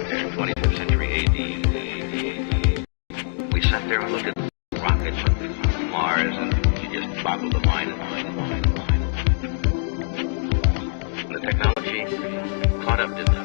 Raptor in 25th century AD. We sat there and looked at rockets from Mars, and you just boggled the mind. And the technology caught up, didn't it?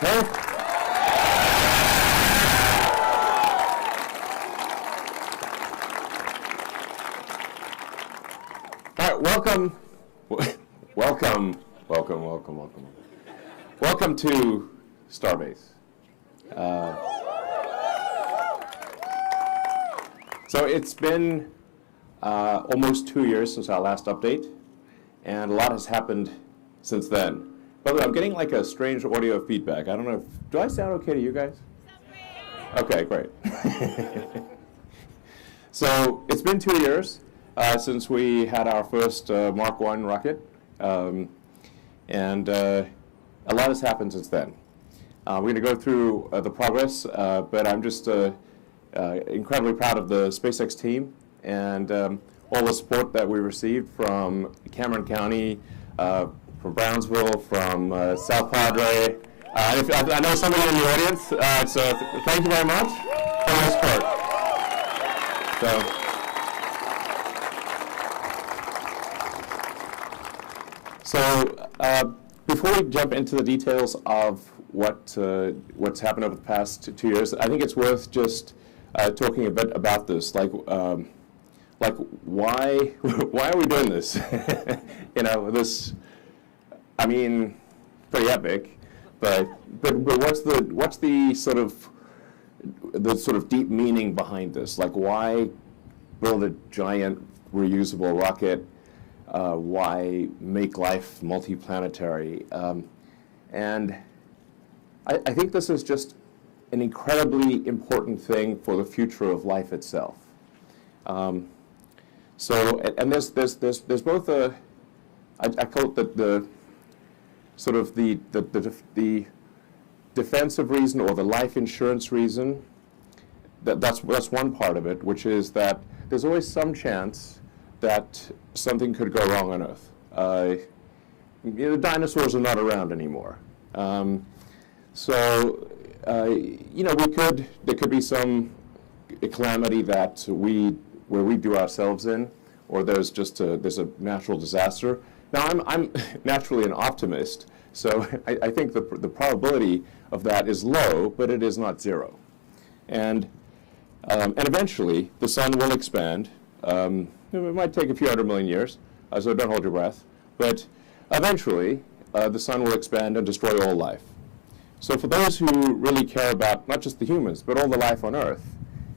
Okay. All right, welcome to Starbase. So it's been almost 2 years since our last update, and a lot has happened since then. By the way, I'm getting like a strange audio feedback. I don't know if, do I sound okay to you guys? Okay, great. So it's been 2 years since we had our first Mark I rocket, and a lot has happened since then. We're going to go through the progress, but I'm just incredibly proud of the SpaceX team and all the support that we received from Cameron County, from Brownsville, from South Padre. I know somebody in the audience, so thank you very much for your support. So before we jump into the details of what's happened over the past 2 years, I think it's worth just talking a bit about this, like why are we doing this? You know, this, I mean, pretty epic, but what's the sort of deep meaning behind this? Like, why build a giant reusable rocket? Why make life multiplanetary? And I think this is just an incredibly important thing for the future of life itself. So, and there's both a, I call it the sort of the defensive reason or the life insurance reason. That's one part of it, which is that there's always some chance that something could go wrong on Earth. The dinosaurs are not around anymore. So, you know, there could be some calamity that where we do ourselves in, or there's a natural disaster. Now, I'm naturally an optimist, so I think the probability of that is low, but it is not zero. And eventually, the sun will expand. It might take a few 100 million years, so don't hold your breath. But eventually, the sun will expand and destroy all life. So for those who really care about not just the humans, but all the life on Earth,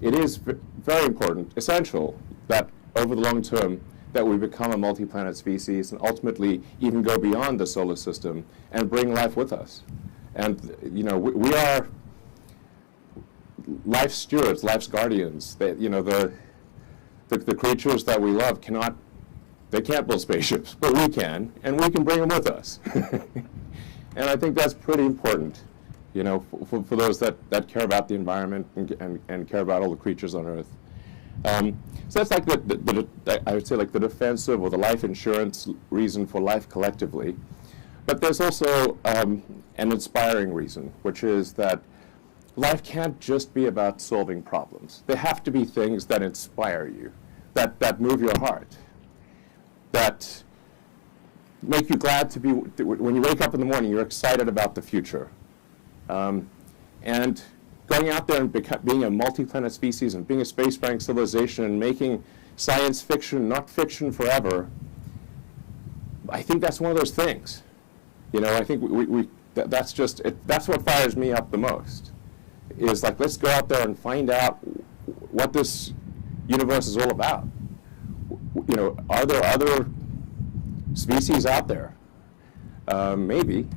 it is very important, essential, that over the long term, that we become a multi-planet species and ultimately even go beyond the solar system and bring life with us. And, you know, we are life's stewards, life's guardians. You know, the creatures that we love they can't build spaceships, but we can, and we can bring them with us. And I think that's pretty important, you know, for those that care about the environment and care about all the creatures on Earth. So that's like I would say like the defensive or the life insurance reason for life collectively. But there's also an inspiring reason, which is that life can't just be about solving problems. There have to be things that inspire you, that move your heart, that make you glad to be, when you wake up in the morning, you're excited about the future. And going out there and being a multi-planet species and being a space-faring civilization and making science fiction, not fiction forever, I think that's one of those things. You know, I think that's what fires me up the most. Is like, let's go out there and find out what this universe is all about. You know, are there other species out there? Maybe.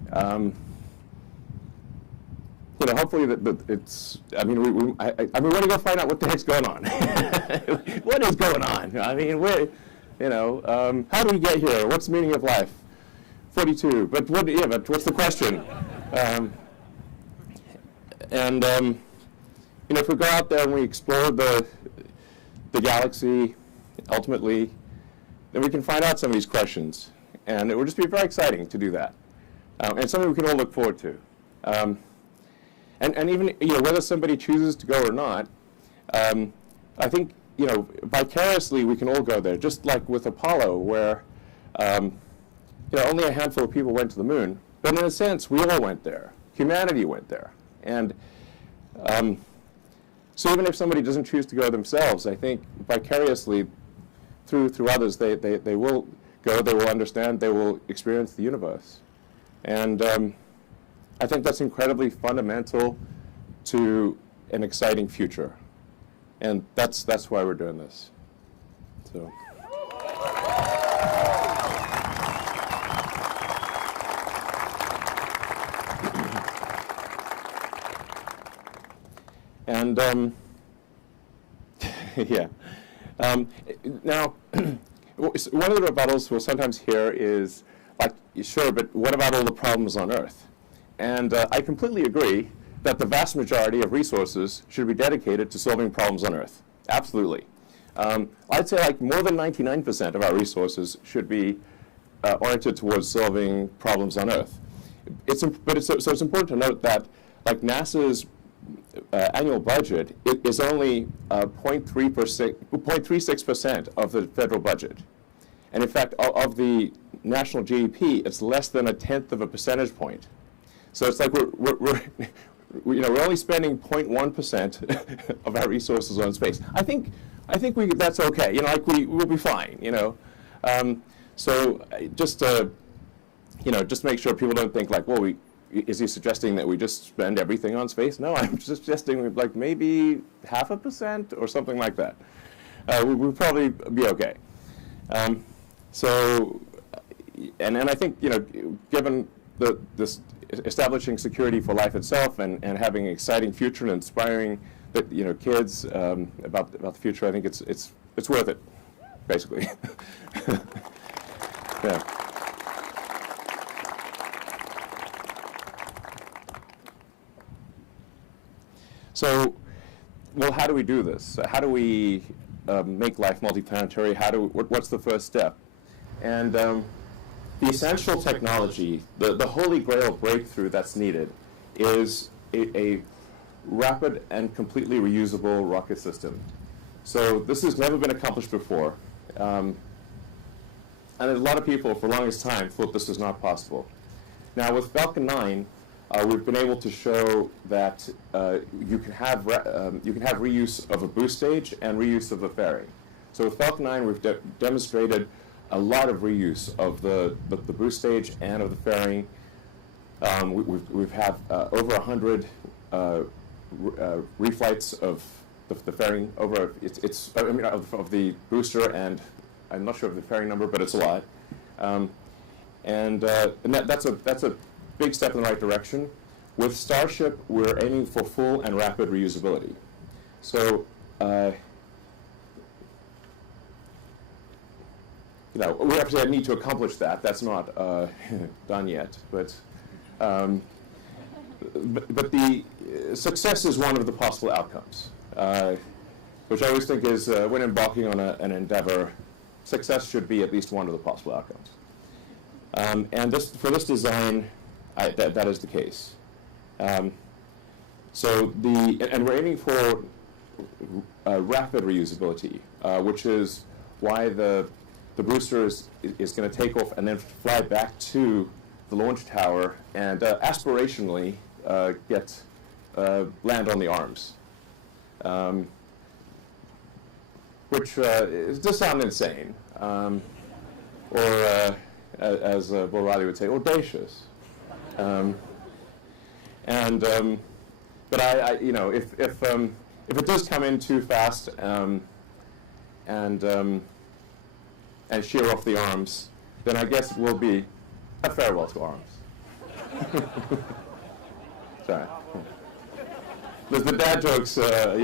You know, hopefully it's. I mean, we want to go find out what the heck's going on. What is going on? I mean, you know, how do we get here? What's the meaning of life? 42. But what's the question? You know, if we go out there and we explore the galaxy, ultimately, then we can find out some of these questions. And it will just be very exciting to do that. And something we can all look forward to. And even, you know, whether somebody chooses to go or not, I think, you know, vicariously we can all go there, just like with Apollo, where, you know, only a handful of people went to the moon. But in a sense, we all went there. humanity went there. And so even if somebody doesn't choose to go themselves, I think vicariously through others, they will go, they will understand, they will experience the universe. And I think that's incredibly fundamental to an exciting future. And that's why we're doing this. So. And yeah. Now, one of the rebuttals we'll sometimes hear is, like, sure, but what about all the problems on Earth? And I completely agree that the vast majority of resources should be dedicated to solving problems on Earth. Absolutely. I'd say like more than 99% of our resources should be oriented towards solving problems on Earth. So it's important to note that like NASA's annual budget is only 0.36% of the federal budget. And in fact, of the national GDP, it's less than 1/10 of a percentage point. So it's like we're only spending 0.1% of our resources on space. I think that's okay. We'll be fine. So just make sure people don't think like, well, is he suggesting that we just spend everything on space? No, I'm suggesting like maybe 0.5% or something like that. We'll probably be okay. And I think given this establishing security for life itself and having an exciting future and inspiring kids about the future, I think it's worth it, basically. Yeah. So, well, how do we do this? How do we make life multiplanetary? What's the first step? And the essential technology, the holy grail breakthrough that's needed, is a rapid and completely reusable rocket system. So this has never been accomplished before. And a lot of people, for the longest time, thought this was not possible. Now, with Falcon 9, we've been able to show that you can have reuse of a boost stage and reuse of the fairing. So with Falcon 9, we've demonstrated a lot of reuse of the boost stage and of the fairing. We've had over 100 reflights of the fairing of the booster, and I'm not sure of the fairing number, but it's a lot. And that's a big step in the right direction. With Starship, we're aiming for full and rapid reusability. So, we actually need to accomplish that. That's not done yet, but the success is one of the possible outcomes, which I always think is when embarking on an endeavor, success should be at least one of the possible outcomes. And for this design, that is the case. And we're aiming for rapid reusability, which is why the booster is going to take off and then fly back to the launch tower and aspirationally land on the arms, which does sound insane, or as Bill Riley would say, audacious. But if it does come in too fast and shear off the arms, then I guess it will be a farewell to arms. Sorry. The dad jokes, I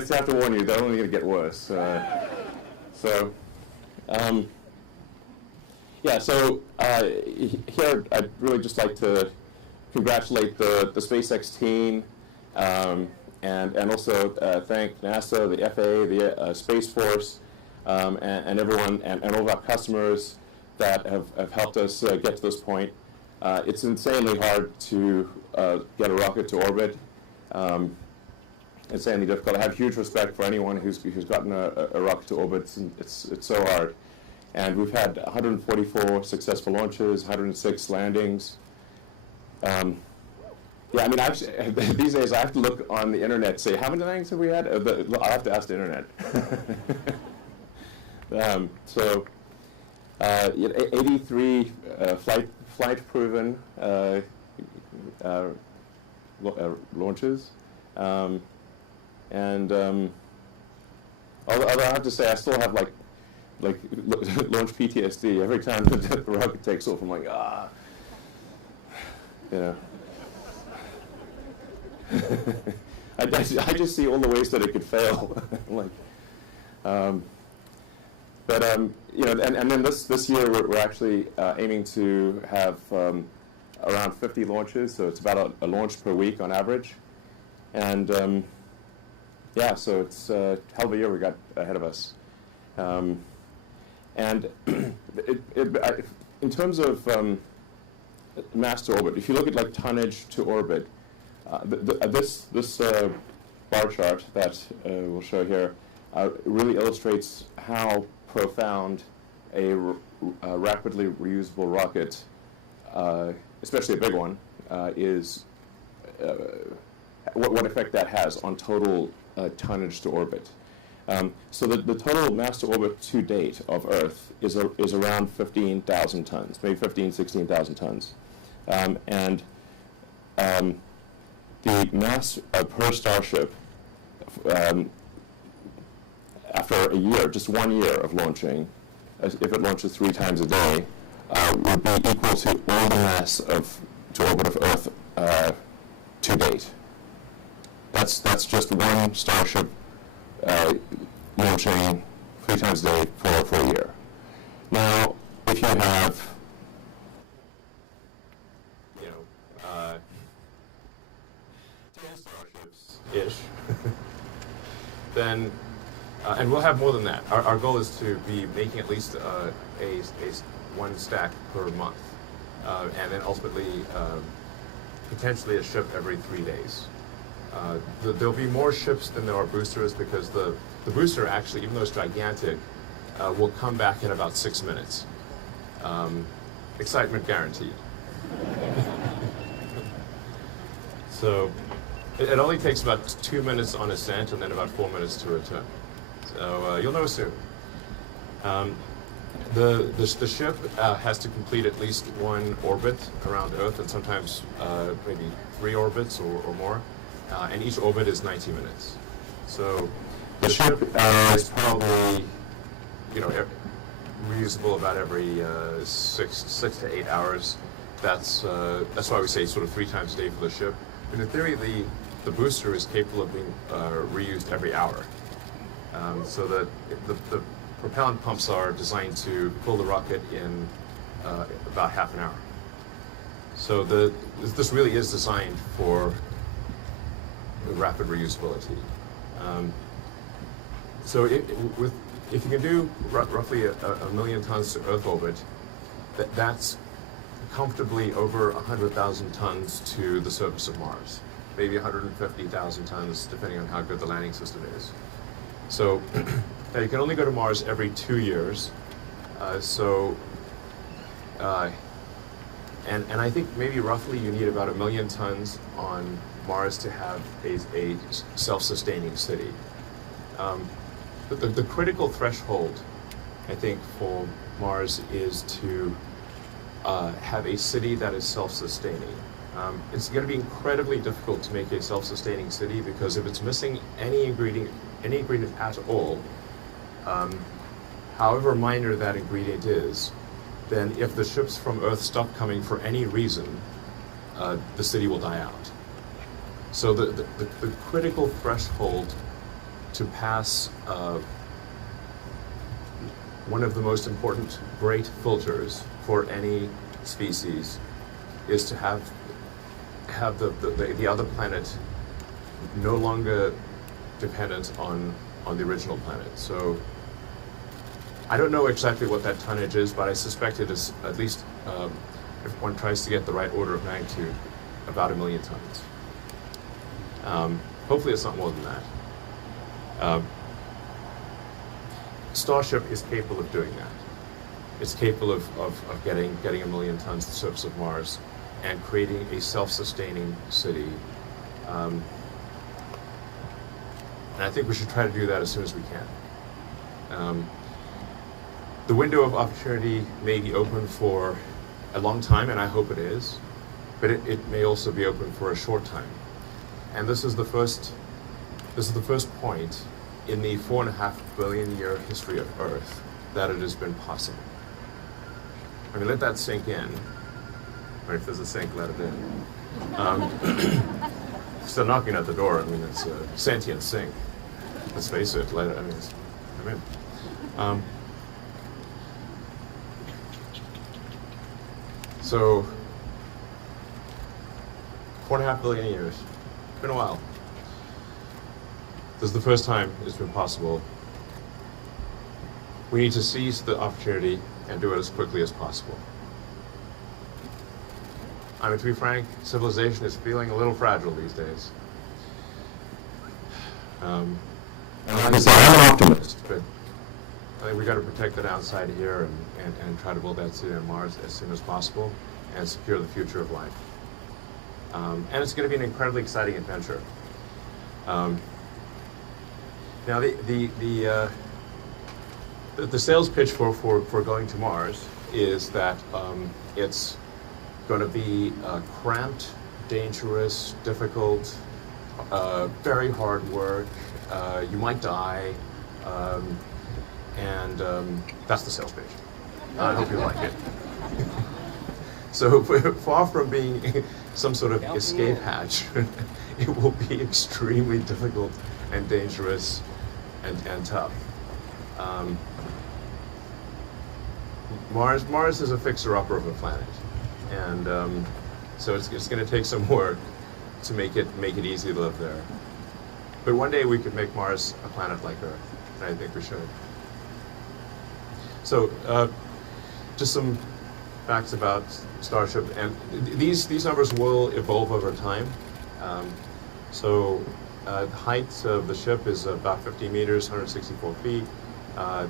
still have to warn you, they're only going to get worse. Here I'd really just like to congratulate the SpaceX team and also thank NASA, the FAA, the Space Force, and everyone, and all of our customers that have helped us get to this point. It's insanely hard to get a rocket to orbit. Insanely difficult. I have huge respect for anyone who's gotten a rocket to orbit. It's so hard. And we've had 144 successful launches, 106 landings. Yeah, I mean, these days I have to look on the internet and say, how many landings have we had? I have to ask the internet. 83 flight-proven launches. Although I have to say, I still have like launch PTSD every time the rocket takes off. I'm like, you know. I just see all the ways that it could fail. Like, you know, and then this year we're actually aiming to have around 50 launches, so it's about a launch per week on average, and yeah, so it's a hell of a year we got ahead of us, and in terms of mass to orbit, if you look at like tonnage to orbit. This bar chart that we'll show here really illustrates how profound a rapidly reusable rocket, especially a big one, is, what effect that has on total tonnage to orbit. So the total mass to orbit to date of Earth is around 15,000 tons, maybe 16,000 tons. The mass per Starship, after a year, just 1 year of launching, if it launches 3 times a day, would be equal to all the mass to orbit of Earth to date. That's just one Starship launching 3 times a day for a year. Now, if you have, you know, 10 Starships-ish, then, and we'll have more than that. Our goal is to be making at least one stack per month, and then ultimately potentially a ship every 3 days. There'll be more ships than there are boosters because the booster actually, even though it's gigantic, will come back in about 6 minutes. Excitement guaranteed. So it only takes about 2 minutes on ascent and then about 4 minutes to return. So you'll know soon. The ship has to complete at least 1 orbit around Earth, and sometimes maybe 3 orbits or more. And each orbit is 90 minutes. So the ship is probably, you know, reusable about every 6 to 8 hours. That's why we say sort of 3 times a day for the ship. And in theory, the booster is capable of being reused every hour. So that the propellant pumps are designed to pull the rocket in about half an hour. So this really is designed for rapid reusability. So if you can do roughly a million tons to Earth orbit, that's comfortably over 100,000 tons to the surface of Mars. Maybe 150,000 tons, depending on how good the landing system is. So now you can only go to Mars every 2 years. And I think maybe roughly you need about 1 million tons on Mars to have a self-sustaining city. But the critical threshold, I think, for Mars is to have a city that is self-sustaining. It's going to be incredibly difficult to make a self-sustaining city because if it's missing any ingredient at all, however minor that ingredient is, then if the ships from Earth stop coming for any reason, the city will die out. So the critical threshold to pass one of the most important great filters for any species is to have the other planet no longer dependent on the original planet. So I don't know exactly what that tonnage is, but I suspect it is at least, if one tries to get the right order of magnitude, about 1 million tons. Hopefully it's not more than that. Starship is capable of doing that. It's capable of getting 1 million tons to the surface of Mars. and creating a self-sustaining city. And I think we should try to do that as soon as we can. The window of opportunity may be open for a long time, and I hope it is, but it may also be open for a short time. And this is the first point in the 4.5 billion year history of Earth that it has been possible. I mean, let that sink in. Or if there's a sink, let it in. Still knocking at the door. I mean, it's a sentient sink. Let's face it. Let it. I mean, I'm in. So, 4.5 billion years. It's been a while. This is the first time it's been possible. We need to seize the opportunity and do it as quickly as possible. I mean, to be frank, civilization is feeling a little fragile these days. And like I said, I'm an optimist, but I think we got to protect the downside here and try to build that city on Mars as soon as possible and secure the future of life. And it's going to be an incredibly exciting adventure. Now, the sales pitch for going to Mars is that it's going to be cramped, dangerous, difficult, very hard work. You might die, and that's the sales pitch. I hope you like it. So far from being some sort of escape hatch, it will be extremely difficult and dangerous and tough. Mars is a fixer-upper of a planet, and so it's going to take some work to make it easy to live there. But one day we could make Mars a planet like Earth, and I think we should. So, just some facts about Starship, and these numbers will evolve over time. The height of the ship is about 50 meters, 164 feet.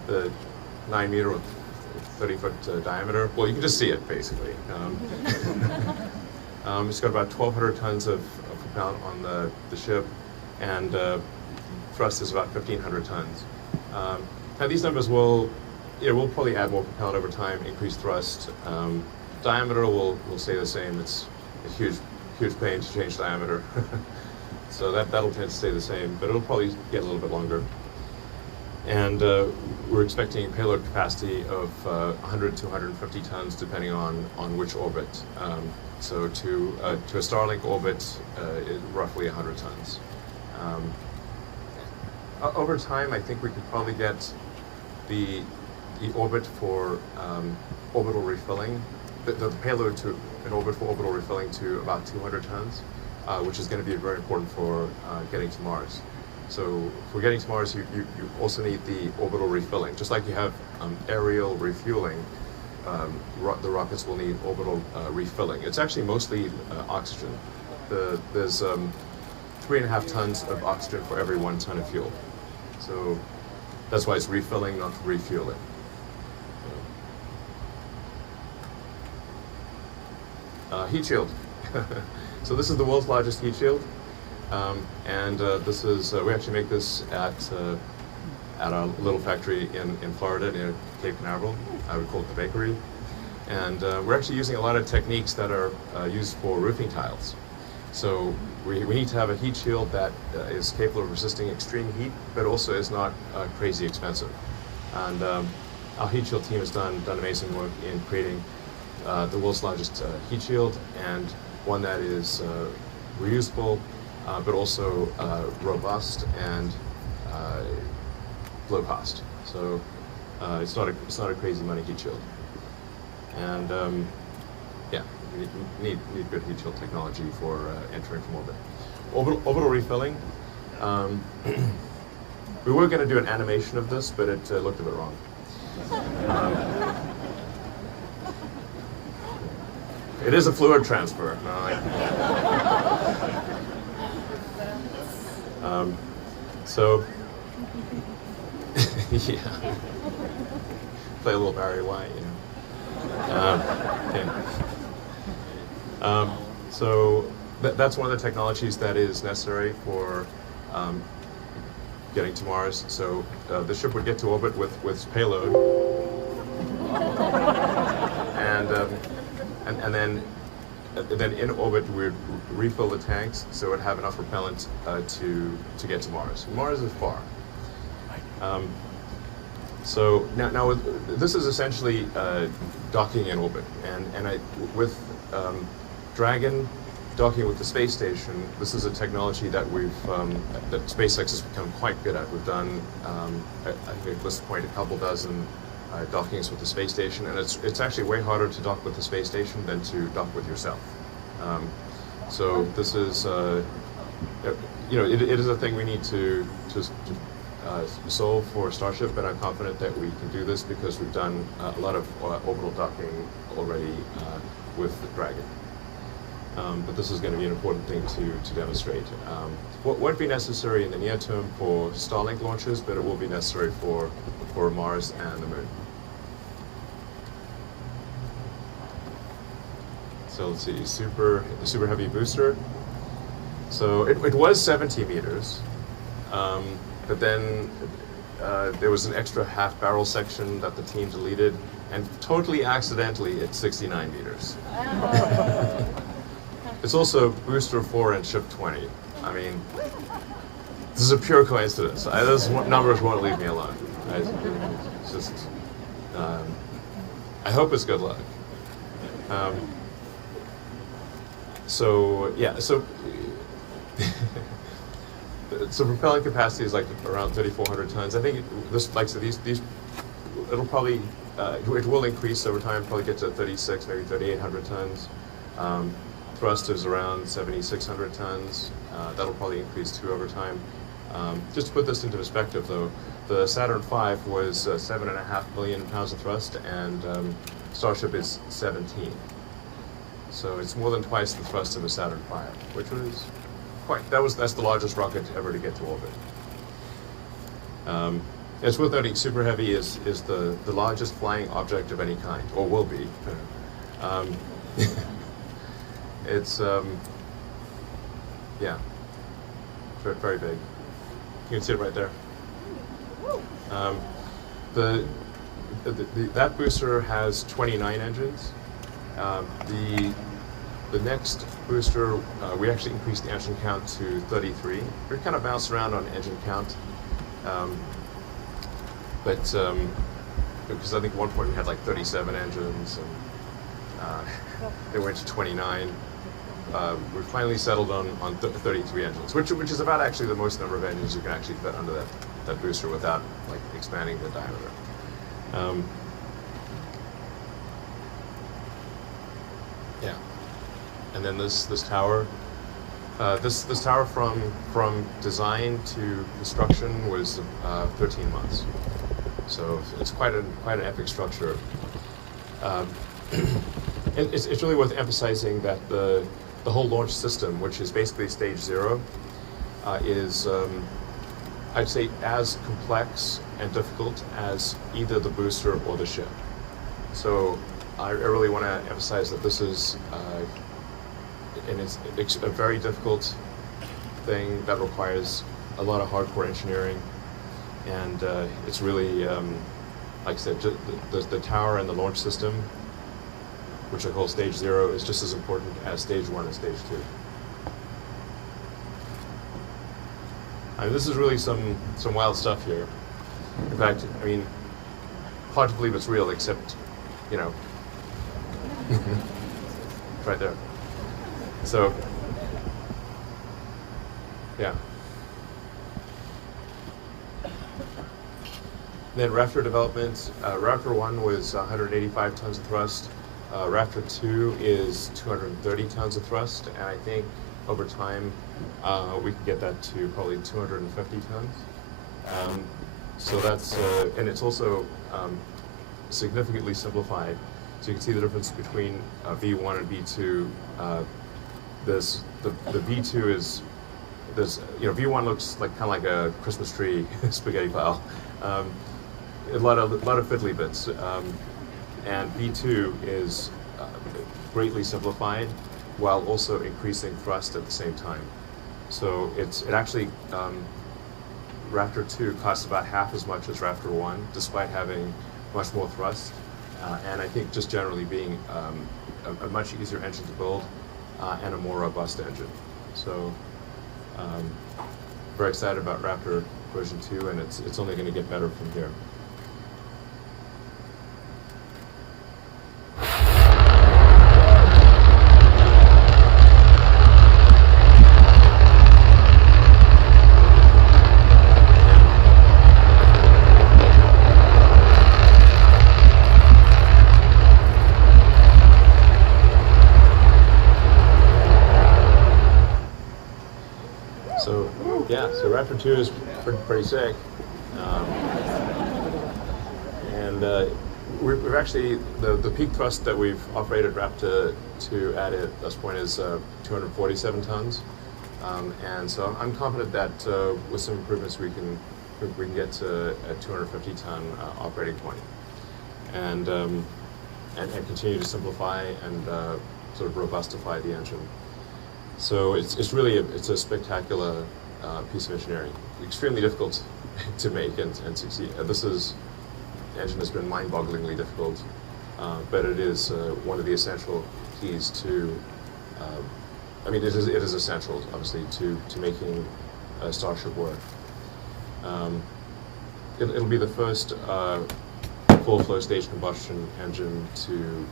The 9-meter or 30-foot diameter. Well, you can just see it basically. It's got about 1,200 tons of propellant on the ship, and thrust is about 1,500 tons. Now these numbers we'll probably add more propellant over time, increase thrust. Diameter will stay the same. It's a huge pain to change diameter. So that'll tend to stay the same, but it'll probably get a little bit longer. And we're expecting a payload capacity of 100 to 150 tons, depending on which orbit. So to a Starlink orbit, is roughly 100 tons. Over time, I think we could probably get the orbit for orbital refilling, the payload to an orbit for orbital refilling to about 200 tons, which is going to be very important for getting to Mars. So for getting to Mars, you also need the orbital refilling. Just like you have aerial refueling, the rockets will need orbital refilling. It's actually mostly oxygen. There's 3.5 tons of oxygen for every 1 ton of fuel. So that's why it's refilling, not refueling. Heat shield. So this is the world's largest heat shield. And this is, we actually make this at our little factory in Florida near Cape Canaveral. I would call it the bakery. And we're actually using a lot of techniques that are used for roofing tiles. So we need to have a heat shield that is capable of resisting extreme heat, but also is not crazy expensive. And our heat shield team has done amazing work in creating the world's largest heat shield, and one that is reusable, but also robust and low cost. So it's not a crazy money heat shield. And yeah, we need good heat shield technology for entering from orbit. Orbital refilling. We were going to do an animation of this, but it looked a bit wrong. It is a fluid transfer. So, yeah, play a little Barry White, you know. So that's one of the technologies that is necessary for getting to Mars. So the ship would get to orbit with payload, and then in orbit we'd refill the tanks so it'd have enough propellant to get to Mars. Mars is far. So now this is essentially docking in orbit, and with Dragon docking with the space station, this is a technology that that SpaceX has become quite good at. We've done, I think at this point, a couple dozen dockings with the space station, and it's actually way harder to dock with the space station than to dock with yourself. So this is, it is a thing we need to solve for Starship, but I'm confident that we can do this because we've done a lot of orbital docking already with the Dragon. But this is going to be an important thing to demonstrate. What won't be necessary in the near term for Starlink launches, but it will be necessary for Mars and the Moon. So let's see, the super heavy booster. So it was 70 meters, but then there was an extra half barrel section that the team deleted, and totally accidentally it's 69 meters. It's also booster 4 and ship 20. I mean, this is a pure coincidence. Those numbers won't leave me alone. It's just, I hope it's good luck. So yeah, so propellant capacity is like around 3,400 tons. I think this, like so these, it'll probably it will increase over time. Probably get to 36, maybe 3,800 tons. Thrust is around 7,600 tons. That'll probably increase too over time. Just to put this into perspective, though, the Saturn V was 7.5 million pounds of thrust, and Starship is 17. So it's more than twice the thrust of a Saturn V, which was that's the largest rocket ever to get to orbit. It's worth noting, Super Heavy is the largest flying object of any kind, or will be. It's yeah, very big. You can see it right there. That booster has 29 engines. The next booster, we actually increased the engine count to 33. We kind of bounced around on engine count, but because I think at one point we had like 37 engines, and they went to 29. We finally settled on 33 engines, which is about actually the most number of engines you can actually fit under that booster without like expanding the diameter. Yeah, and then this tower, this tower from design to construction was 13 months, so it's quite an epic structure. It's really worth emphasizing that the whole launch system, which is basically stage 0, is I'd say as complex and difficult as either the booster or the ship. So I really want to emphasize that this is it's a very difficult thing that requires a lot of hardcore engineering, and it's really, like I said, the tower and the launch system, which I call stage 0, is just as important as stage 1 and stage 2. I mean, this is really some wild stuff here. In fact, I mean, hard to believe it's real, except, you know, right there. So, yeah. Then Raptor development. Raptor 1 was 185 tons of thrust. Raptor 2 is 230 tons of thrust, and I think over time we can get that to probably 250 tons. So that's, and it's also significantly simplified. So you can see the difference between V1 and V2. The V2 is, V1 looks like kind of like a Christmas tree spaghetti pile. A lot of fiddly bits. And V2 is greatly simplified, while also increasing thrust at the same time. So it actually, Raptor 2 costs about half as much as Raptor 1, despite having much more thrust, and I think just generally being a much easier engine to build and a more robust engine. So very excited about Raptor version 2, and it's only going to get better from here. So yeah, so Raptor 2 is pretty sick, and we've actually the peak thrust that we've operated Raptor 2 at this point is 247 tons, and so I'm confident that with some improvements we can get to a 250 ton operating point, and continue to simplify and sort of robustify the engine. So it's really a spectacular piece of engineering, extremely difficult to make and succeed. The engine has been mind-bogglingly difficult, but it is one of the essential keys to. I mean, it is essential, obviously, to making Starship work. It'll be the first full flow stage combustion engine to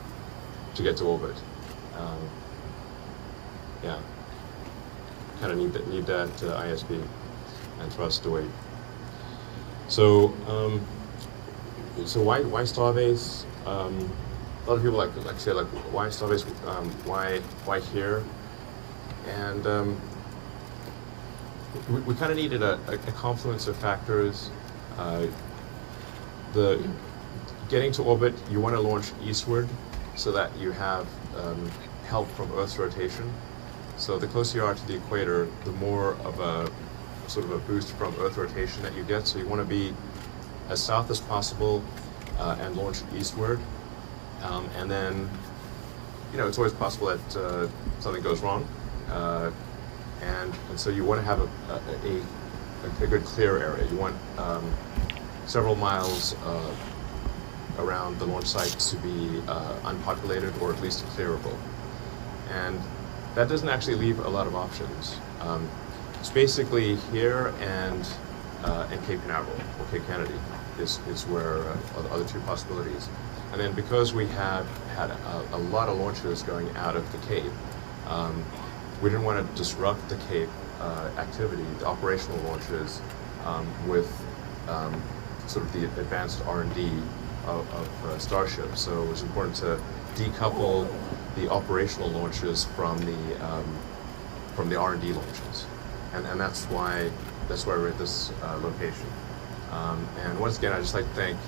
get to orbit. Yeah, kind of need that ISP and thrust to wait. So, so why Starbase? A lot of people like say why Starbase? Why here? And we kind of needed a confluence of factors. The getting to orbit, you want to launch eastward so that you have help from Earth's rotation. So the closer you are to the equator, the more of a sort of a boost from Earth rotation that you get. So you want to be as south as possible and launch eastward. And then, it's always possible that something goes wrong. And so you want to have a good clear area. You want several miles around the launch site to be unpopulated or at least clearable. And that doesn't actually leave a lot of options. It's basically here and Cape Canaveral or Cape Kennedy is where are the other two possibilities. And then because we have had a lot of launches going out of the Cape, we didn't want to disrupt the Cape activity, the operational launches, with sort of the advanced R&D of Starship. So it was important to decouple the operational launches from the R&D launches, and that's why we're at this location. And once again, I'd just like to thank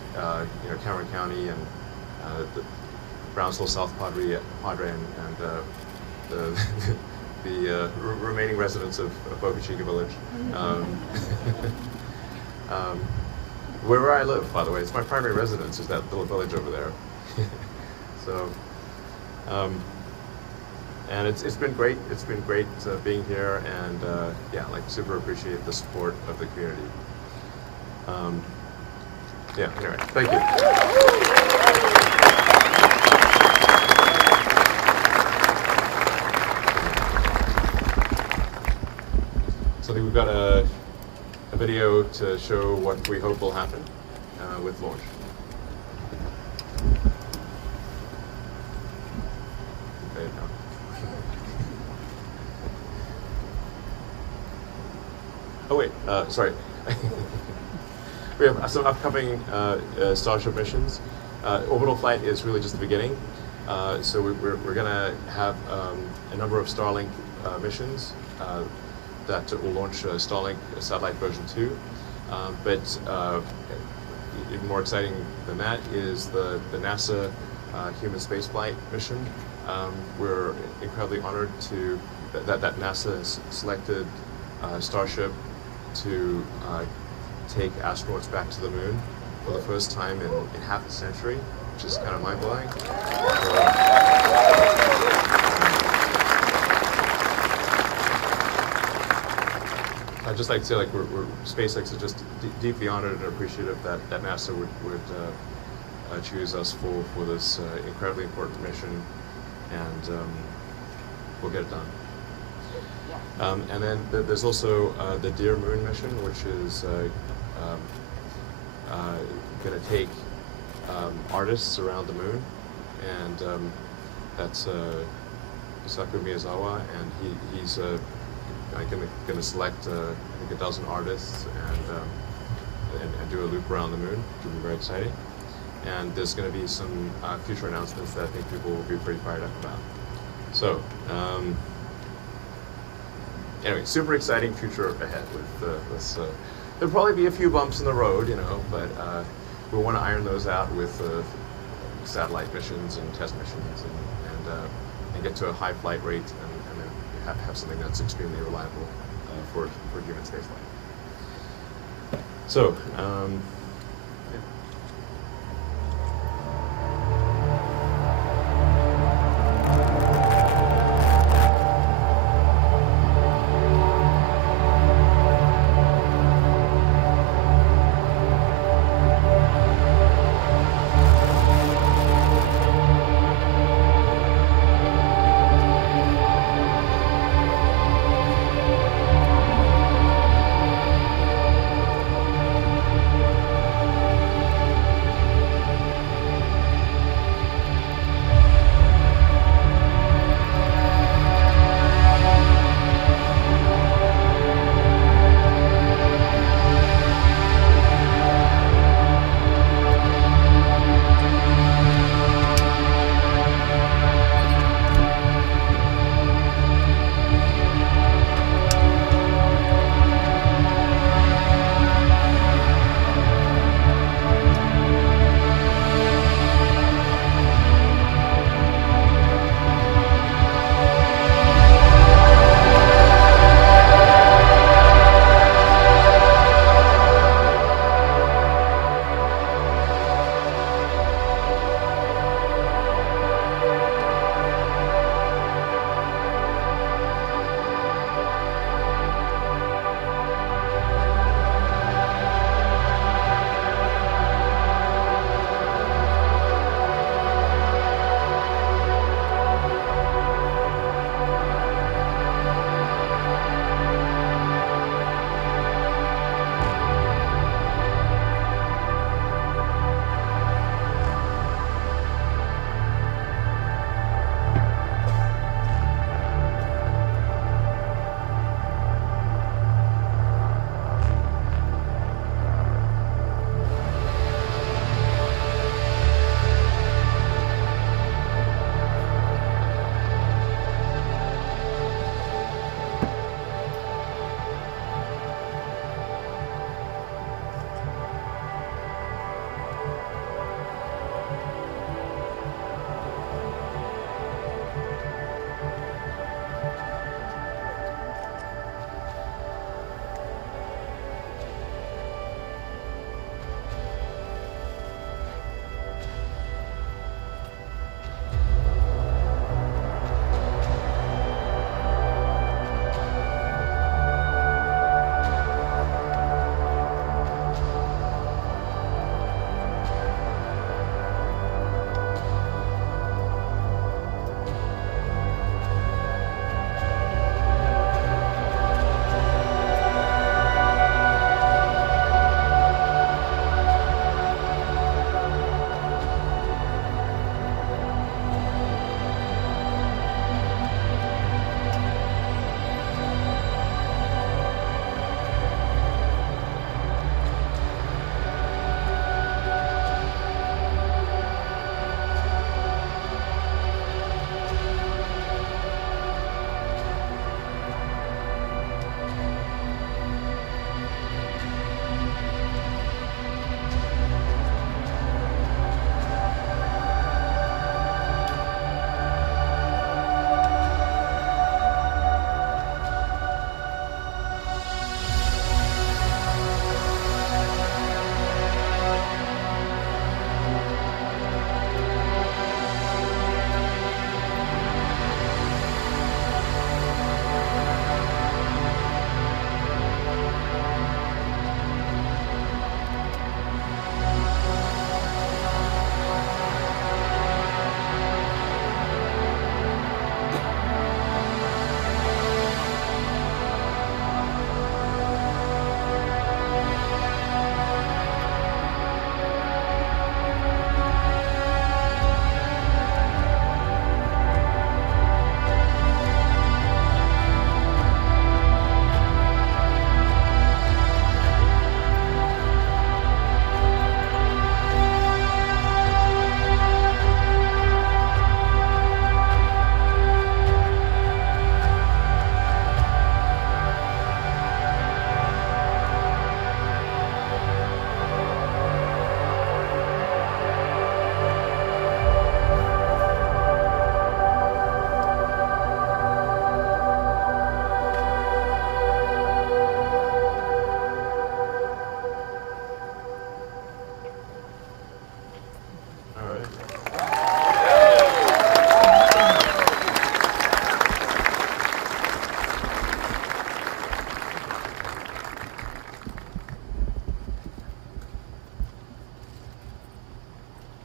Cameron County and the Brownsville South Padre and the remaining residents of Boca Chica Village. Where I live, by the way, it's my primary residence, is that little village over there. So, and it's been great. It's been great being here, and yeah, super appreciate the support of the community. Yeah. Anyway, thank you. So I think we've got a video to show what we hope will happen with launch. Okay, no. Oh wait, sorry. We have some upcoming Starship missions. Orbital flight is really just the beginning. So we're going to have a number of Starlink missions that will launch Starlink satellite version 2. But even more exciting than that is the NASA human spaceflight mission. We're incredibly honored that NASA has selected Starship to take astronauts back to the moon for the first time in half a century, which is kind of mind-blowing. I'd just like to say, like, SpaceX is just deeply honored and appreciative that NASA would choose us for this incredibly important mission, and we'll get it done. And then there's also the Dear Moon mission, which is going to take artists around the moon, and that's Isaku Miyazawa, and he's going to select I think a dozen artists and do a loop around the moon, which will be very exciting. And there's going to be some future announcements that I think people will be pretty fired up about. So anyway, super exciting future ahead with this. There'll probably be a few bumps in the road, you know, but we want to iron those out with satellite missions and test missions, and get to a high flight rate, and then have something that's extremely reliable for human spaceflight. So.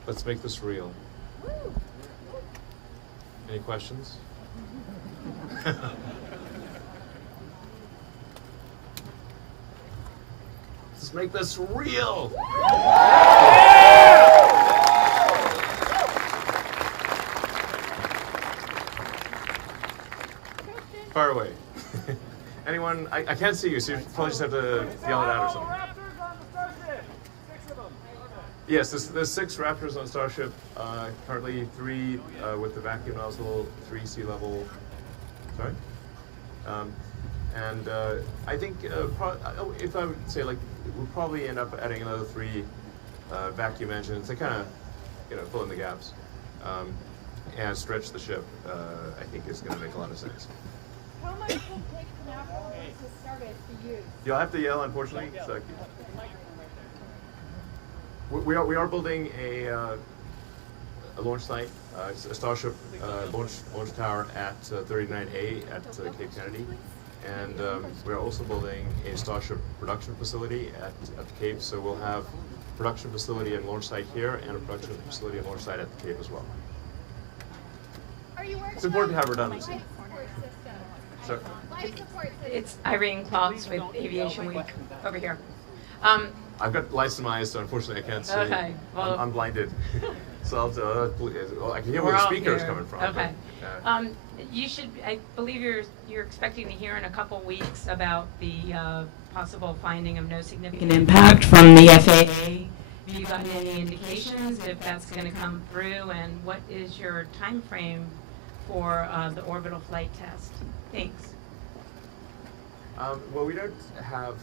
Let's make this real. Any questions? Let's make this real. Far away. Anyone? I can't see you, so you probably just have to yell it out or something. Raptors on the Starship. 6 of them. Yes, there's 6 Raptors on Starship. Currently 3 with the vacuum nozzle, 3 sea level. Sorry. I think if I would say, like, we'll probably end up adding another 3 vacuum engines to kind of, fill in the gaps and stretch the ship. I think is going to make a lot of sense. How much will it take now to Starbase to use? You'll have to yell, unfortunately. So, we are building a launch site, a Starship launch tower at 39A at Cape Kennedy, and we are also building a Starship production facility at the Cape. So we'll have production facility and launch site here, and a production facility and launch site at the Cape as well. Are you working It's important to have on redundancy. life support systems? So, Life support systems. It's Irene Klotz with Aviation Week over here. I've got lights in my eyes, so unfortunately I can't see. Okay, well- I'm blinded. So I'll have to, I can hear We're where the all speaker is here. coming from. Okay. But, You should, I believe you're expecting to hear in a couple weeks about the possible finding of no significant impact from the FAA. Have you gotten any indications if that's going to come through, and what is your time frame for the orbital flight test? Thanks. well, we don't have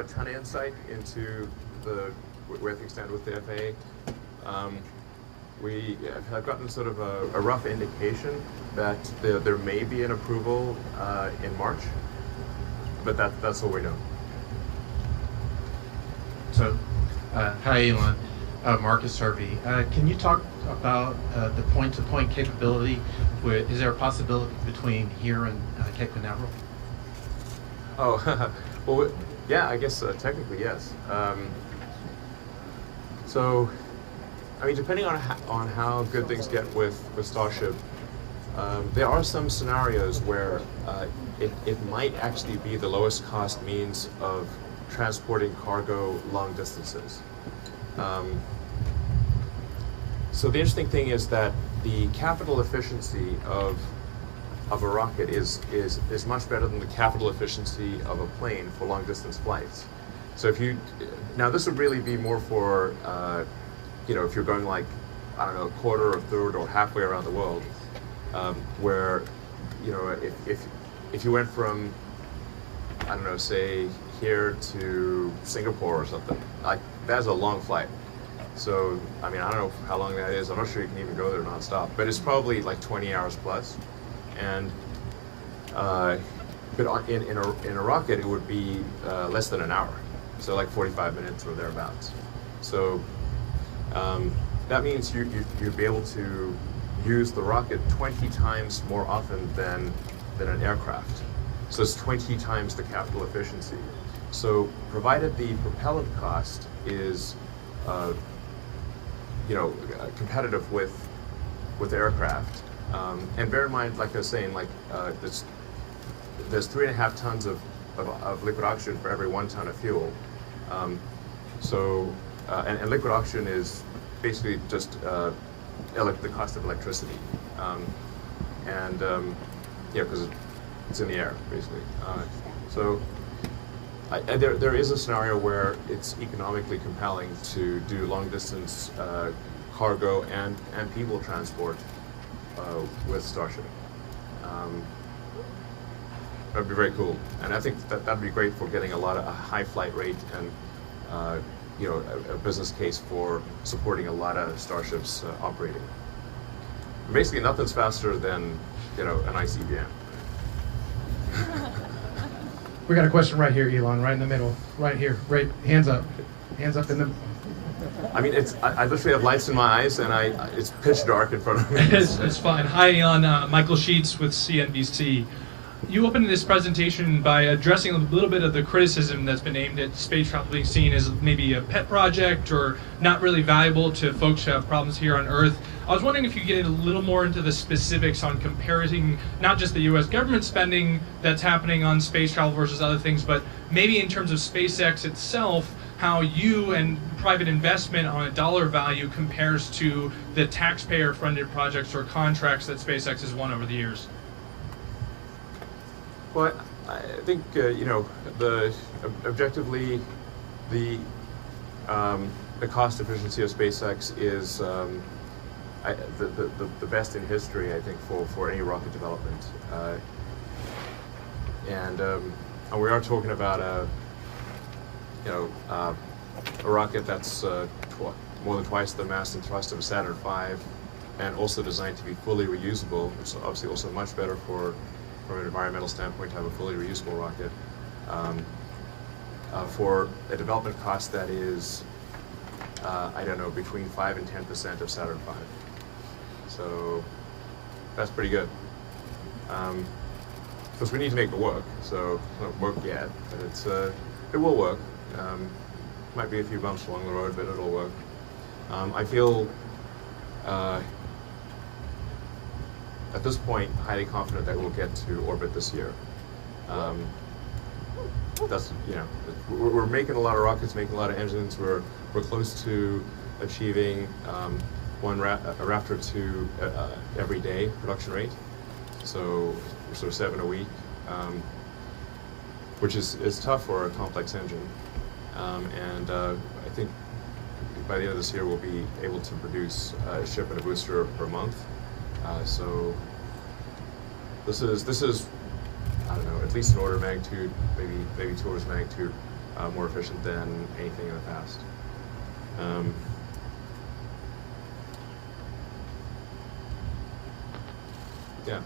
a ton of insight into where things stand with the FAA. We have gotten sort of a rough indication that there may be an approval in March, but that's all we know. So, hi Elon, Marcus Harvey. Can you talk about the point-to-point capability? Is there a possibility between here and Cape Canaveral? Oh, well, yeah, I guess technically yes. So, I mean, depending on how good things get with Starship, there are some scenarios where it might actually be the lowest cost means of transporting cargo long distances. So the interesting thing is that the capital efficiency of a rocket is much better than the capital efficiency of a plane for long distance flights. So now this would really be more for if you're going, like, I don't know, a quarter or a third or halfway around the world, where if you went from, I don't know, say here to Singapore or something, like, that's a long flight. So, I mean, I don't know how long that is. I'm not sure you can even go there nonstop, but it's probably like 20 hours plus. And but in a rocket, it would be less than an hour, so like 45 minutes or thereabouts. So that means you'd be able to use the rocket 20 times more often than an aircraft. So it's 20 times the capital efficiency. So provided the propellant cost is competitive with aircraft, and bear in mind, like I was saying, like there's 3.5 tons of liquid oxygen for every 1 ton of fuel. And liquid oxygen is basically just the cost of electricity, because it's in the air, basically. There is a scenario where it's economically compelling to do long distance cargo and people transport with Starship. That'd be very cool, and I think that'd be great for getting a high flight rate and a business case for supporting a lot of Starships operating. Basically, nothing's faster than an ICBM. We got a question right here, Elon, right in the middle, right here, right, hands up in the. I mean, I literally have lights in my eyes, and it's pitch dark in front of me. It's fine. Hi, Elon. Michael Sheets with CNBC. you opened this presentation by addressing a little bit of the criticism that's been aimed at space travel being seen as maybe a pet project or not really valuable to folks who have problems here on Earth. I was wondering if you could get a little more into the specifics on comparing not just the U.S. government spending that's happening on space travel versus other things, but maybe in terms of SpaceX itself, how you and private investment on a dollar value compares to the taxpayer-funded projects or contracts that SpaceX has won over the years. Well, I think objectively, the cost efficiency of SpaceX is the best in history, I think, for any rocket development. And we are talking about a rocket that's more than twice the mass and thrust of a Saturn V, and also designed to be fully reusable, which is obviously also much better from an environmental standpoint to have a fully reusable rocket, for a development cost that is, I don't know, between 5 and 10% of Saturn V. So that's pretty good. Because we need to make it work. So it won't work yet, but it will work. Might be a few bumps along the road, but it'll work. I feel at this point highly confident that we'll get to orbit this year. That's we're making a lot of rockets, making a lot of engines. We're close to achieving a Raptor 2 every day production rate. So sort of 7 a week, which is tough for a complex engine. And I think by the end of this year we'll be able to produce a ship and a booster per month. So this is I don't know, at least an order of magnitude, maybe 2 orders of magnitude more efficient than anything in the past. Yeah.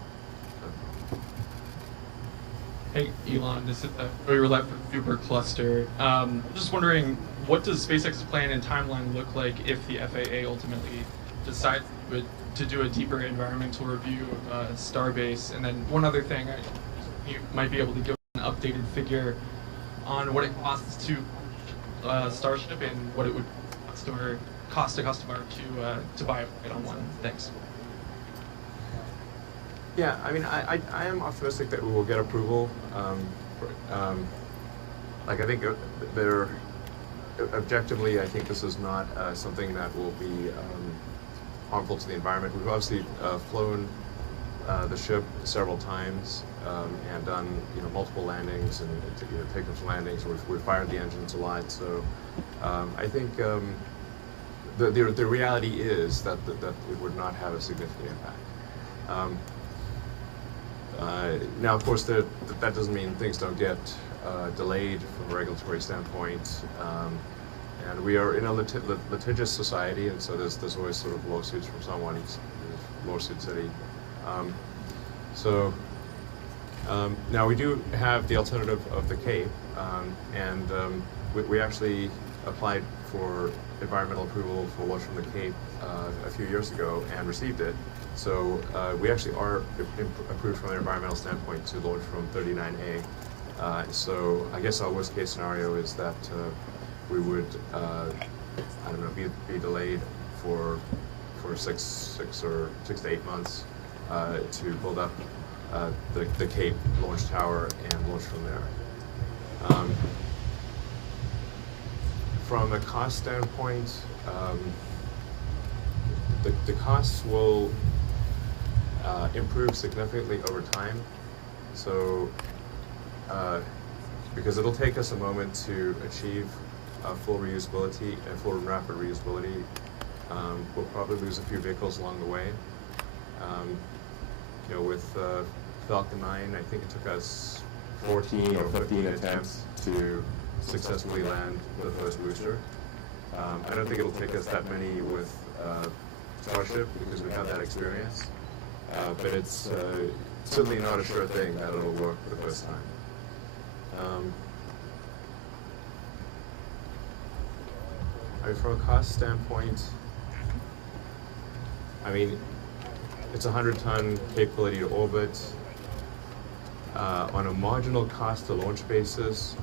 Hey, Elon, this is we were left with Super Cluster. Just wondering, what does SpaceX's plan and timeline look like if the FAA ultimately decides to do a deeper environmental review of Starbase? And then one other thing, you might be able to give an updated figure on what it costs to Starship and what it would cost a customer to buy it on one. Thanks. Yeah, I mean, I am optimistic that we will get approval. I think objectively, I think this is not something that will be harmful to the environment. We've obviously flown the ship several times and done multiple landings and taken some landings. We've fired the engines a lot, so I think the reality is that it would not have a significant impact. Now, of course, that doesn't mean things don't get delayed from a regulatory standpoint, and we are in a litigious society, and so there's always sort of lawsuits from someone. It's lawsuit city. Now we do have the alternative of the Cape, and we actually applied for environmental approval for launch from the Cape a few years ago and received it. So we actually are approved from an environmental standpoint to launch from 39A. So I guess our worst case scenario is that we would, I don't know, be delayed for 6 to 8 months to build up the Cape launch tower and launch from there. From a cost standpoint, the costs will improve significantly over time. So, because it'll take us a moment to achieve full reusability and full and rapid reusability, we'll probably lose a few vehicles along the way. With Falcon 9, I think it took us 14 or 15 attempts to successfully land the first booster. I don't think it'll take us that many with Starship because we have that experience, but it's certainly not a sure thing that it'll work for the first time. I mean, from a cost standpoint, I mean, it's a 100-ton capability to orbit. On a marginal cost to launch basis,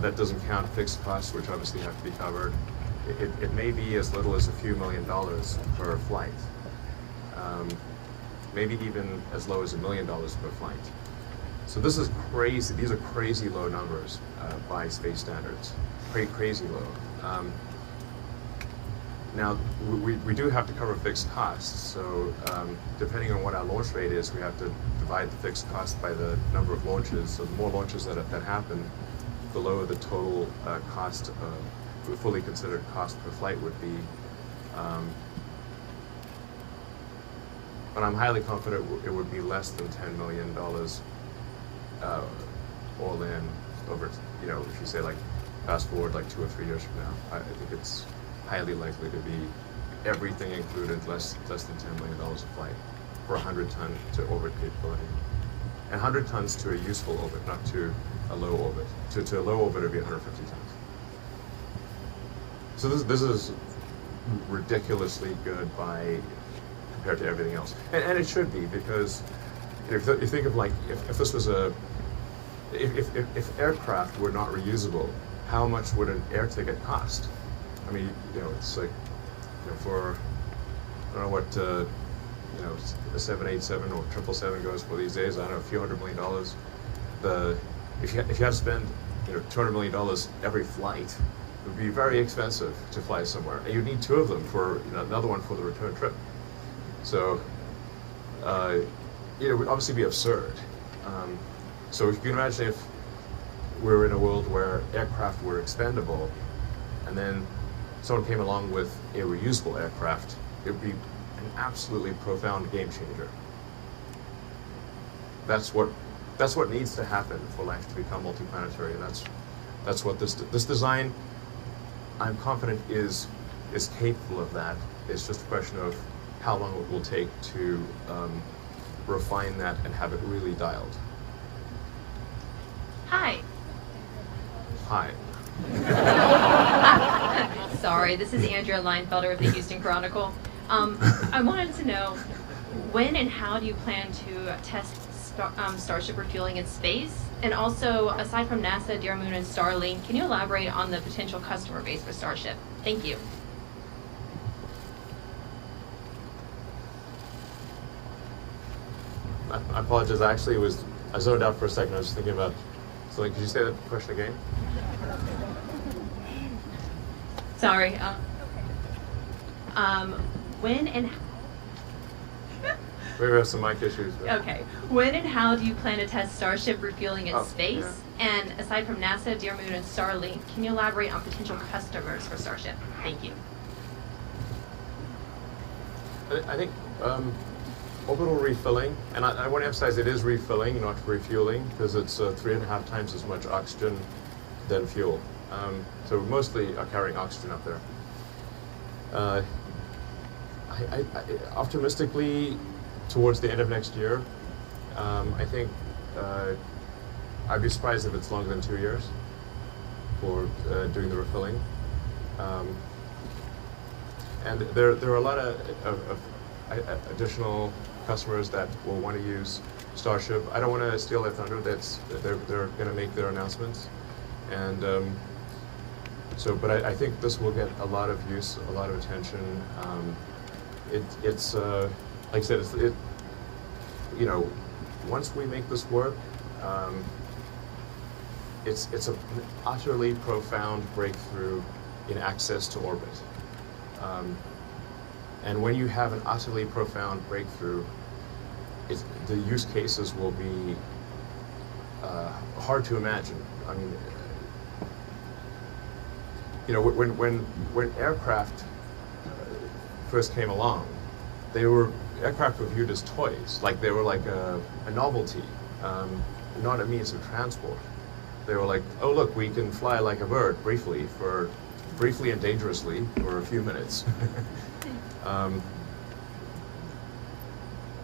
that doesn't count fixed costs, which obviously have to be covered. It may be as little as a few $1,000,000 per flight. Maybe even as low as $1 million per flight. So this is crazy. These are crazy low numbers by space standards. Crazy low. Now, we do have to cover fixed costs. So depending on what our launch rate is, we have to divide the fixed cost by the number of launches. So the more launches that happen, the lower the total cost, fully considered cost per flight would be. But I'm highly confident it would be less than $10 million all in over, if you say like fast forward like 2 or 3 years from now, I think it's highly likely to be everything included less than $10 million a flight for 100 ton to orbit capability. And 100 tons to a useful orbit, not to a low orbit. To a low orbit, it would be 150 tons. So this is ridiculously good compared to everything else. And it should be, because if you think of like, if this was if aircraft were not reusable, how much would an air ticket cost? I mean, it's like, for, I don't know what, a 787 or 777 goes for these days, I don't know, a few $100 million. If you had to spend, $200 million every flight, it would be very expensive to fly somewhere. And you'd need 2 of them for, another one for the return trip. So, it would obviously be absurd. So if you can imagine if we were in a world where aircraft were expendable, and then someone came along with a reusable aircraft, it would be an absolutely profound game changer. That's what needs to happen for life to become multiplanetary, and that's what this design, I'm confident, is capable of that. It's just a question of how long it will take to refine that and have it really dialed. Hi. Hi. Sorry, this is Andrea Leinfelder of the Houston Chronicle. I wanted to know, when and how do you plan to test Starship refueling in space? And also, aside from NASA, Dear Moon, and Starlink, can you elaborate on the potential customer base for Starship? Thank you. I apologize. I zoned out for a second. I was just thinking about something. Could you say that question again? Sorry. When and Maybe we have some mic issues. But. okay. When and how do you plan to test Starship refueling in space? Yeah. And aside from NASA, Dear Moon, and Starlink, can you elaborate on potential customers for Starship? Thank you. I think orbital refilling, and I want to emphasize it is refilling, not refueling, because it's 3.5 times as much oxygen than fuel. So we mostly are carrying oxygen up there. I optimistically, towards the end of next year, I think I'd be surprised if it's longer than 2 years for doing the refilling. And there are a lot of additional customers that will want to use Starship. I don't want to steal their thunder. They're going to make their announcements, and but I think this will get a lot of use, a lot of attention. It's like I said, once we make this work, it's an utterly profound breakthrough in access to orbit. And when you have an utterly profound breakthrough, the use cases will be hard to imagine. I mean, when aircraft first came along, aircraft were viewed as toys, like they were like a novelty, not a means of transport. They were like, oh look, we can fly like a bird briefly and dangerously for a few minutes.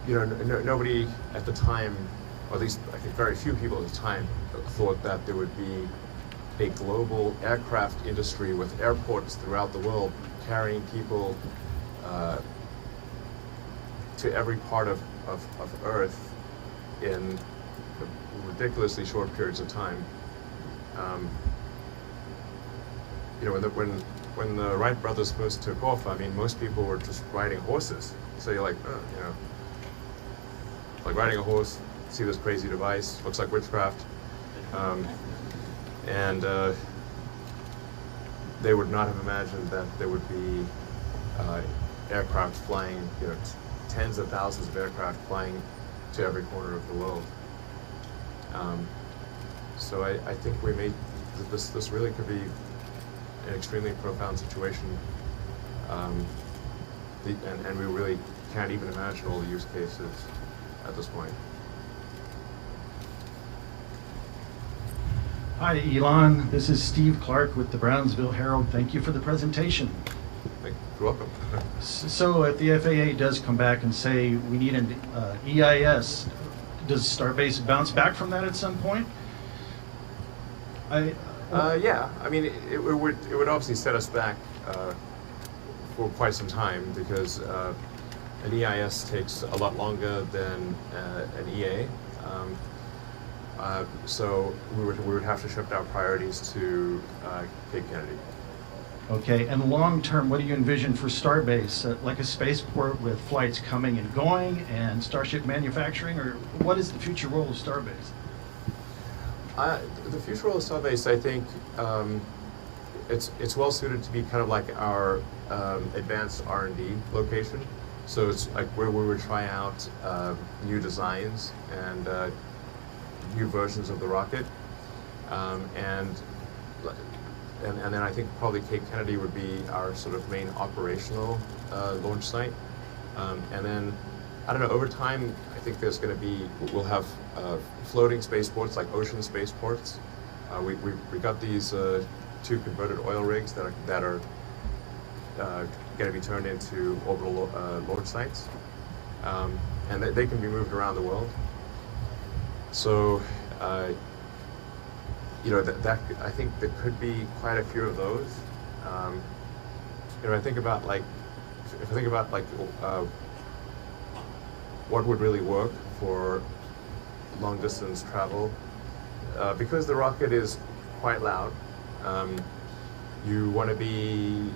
Nobody at the time, or at least I think very few people at the time, thought that there would be a global aircraft industry with airports throughout the world carrying people to every part of Earth in ridiculously short periods of time. You know, when the Wright brothers first took off, I mean, most people were just riding horses. So you're like, you know, like riding a horse, see this crazy device, looks like witchcraft. They would not have imagined that there would be aircraft flying, you know, tens of thousands of aircraft flying to every corner of the world. So I think we made this really could be an extremely profound situation, and we really can't even imagine all the use cases at this point. Hi, Elon. This is Steve Clark with the Brownsville Herald. Thank you for the presentation. You're welcome. So if the FAA does come back and say we need an EIS, does Starbase bounce back from that at some point? Yeah, I mean, it would obviously set us back for quite some time because an EIS takes a lot longer than an EA. So we would have to shift our priorities to Cape Kennedy. Okay, and long term, what do you envision for Starbase? Like a spaceport with flights coming and going and Starship manufacturing, or what is the future role of Starbase? The future role of Starbase, I think, it's well suited to be kind of like our advanced R&D location. So it's like where we would try out new designs and new versions of the rocket, and then I think probably Cape Kennedy would be our sort of main operational launch site, and then I don't know, over time I think there's going to be, we'll have floating spaceports, like ocean spaceports. We got these 2 converted oil rigs that are going to be turned into orbital launch sites, and they can be moved around the world. So, you know, that I think there could be quite a few of those. You know, I think about like, if I think about like what would really work for long distance travel, because the rocket is quite loud. You want to be,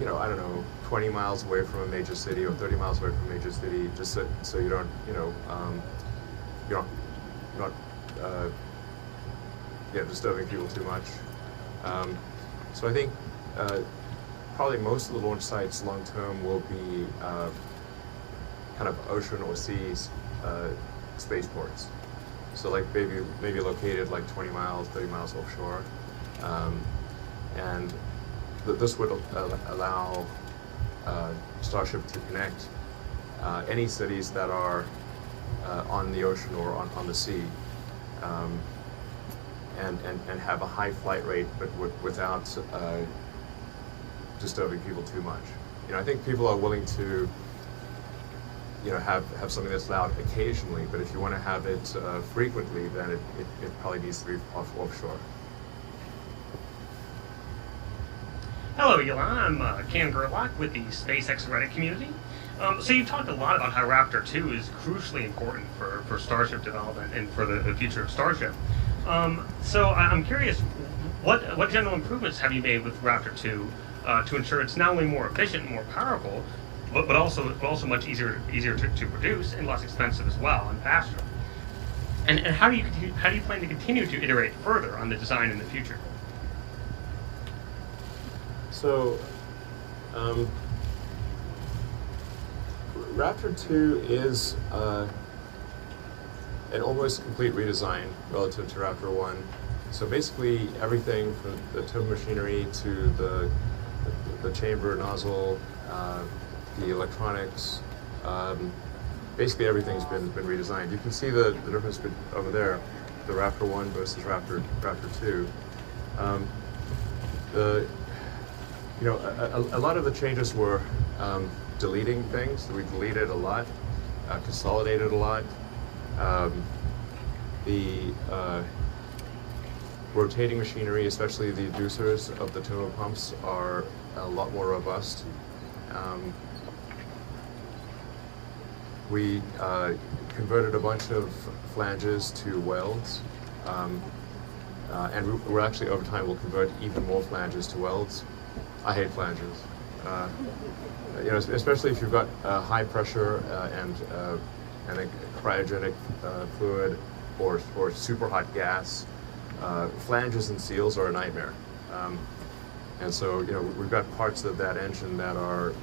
you know, I don't know, 20 miles away from a major city or 30 miles away from a major city, just so you don't, you know, you're not disturbing people too much. So I think probably most of the launch sites long term will be kind of ocean or seas spaceports. So like maybe located like 20 miles, 30 miles offshore. And this would allow Starship to connect any cities that are on the ocean or on the sea, and have a high flight rate, but without disturbing people too much. You know, I think people are willing to, you know, have something that's loud occasionally, but if you want to have it frequently, then it probably needs to be offshore. Hello, Elon. I'm Ken Gerlach with the SpaceX Reddit community. So you talked a lot about how Raptor 2 is crucially important for Starship development and for the future of Starship. So I'm curious, what general improvements have you made with Raptor 2 to ensure it's not only more efficient and more powerful, but also much easier to produce and less expensive as well and faster? And how do you plan to continue to iterate further on the design in the future? So, Raptor 2 is an almost complete redesign relative to Raptor 1. So basically everything from the turbo machinery to the chamber nozzle, the electronics, basically everything's been redesigned. You can see the difference over there, the Raptor 1 versus Raptor 2. You know, a lot of the changes were deleting things. We deleted a lot, consolidated a lot. The rotating machinery, especially the inducers of the turbo pumps, are a lot more robust. We converted a bunch of flanges to welds. And we're actually, over time, will convert even more flanges to welds. I hate flanges. You know, especially if you've got high pressure and a cryogenic fluid or super hot gas. Flanges and seals are a nightmare. And so, you know, we've got parts of that engine that are,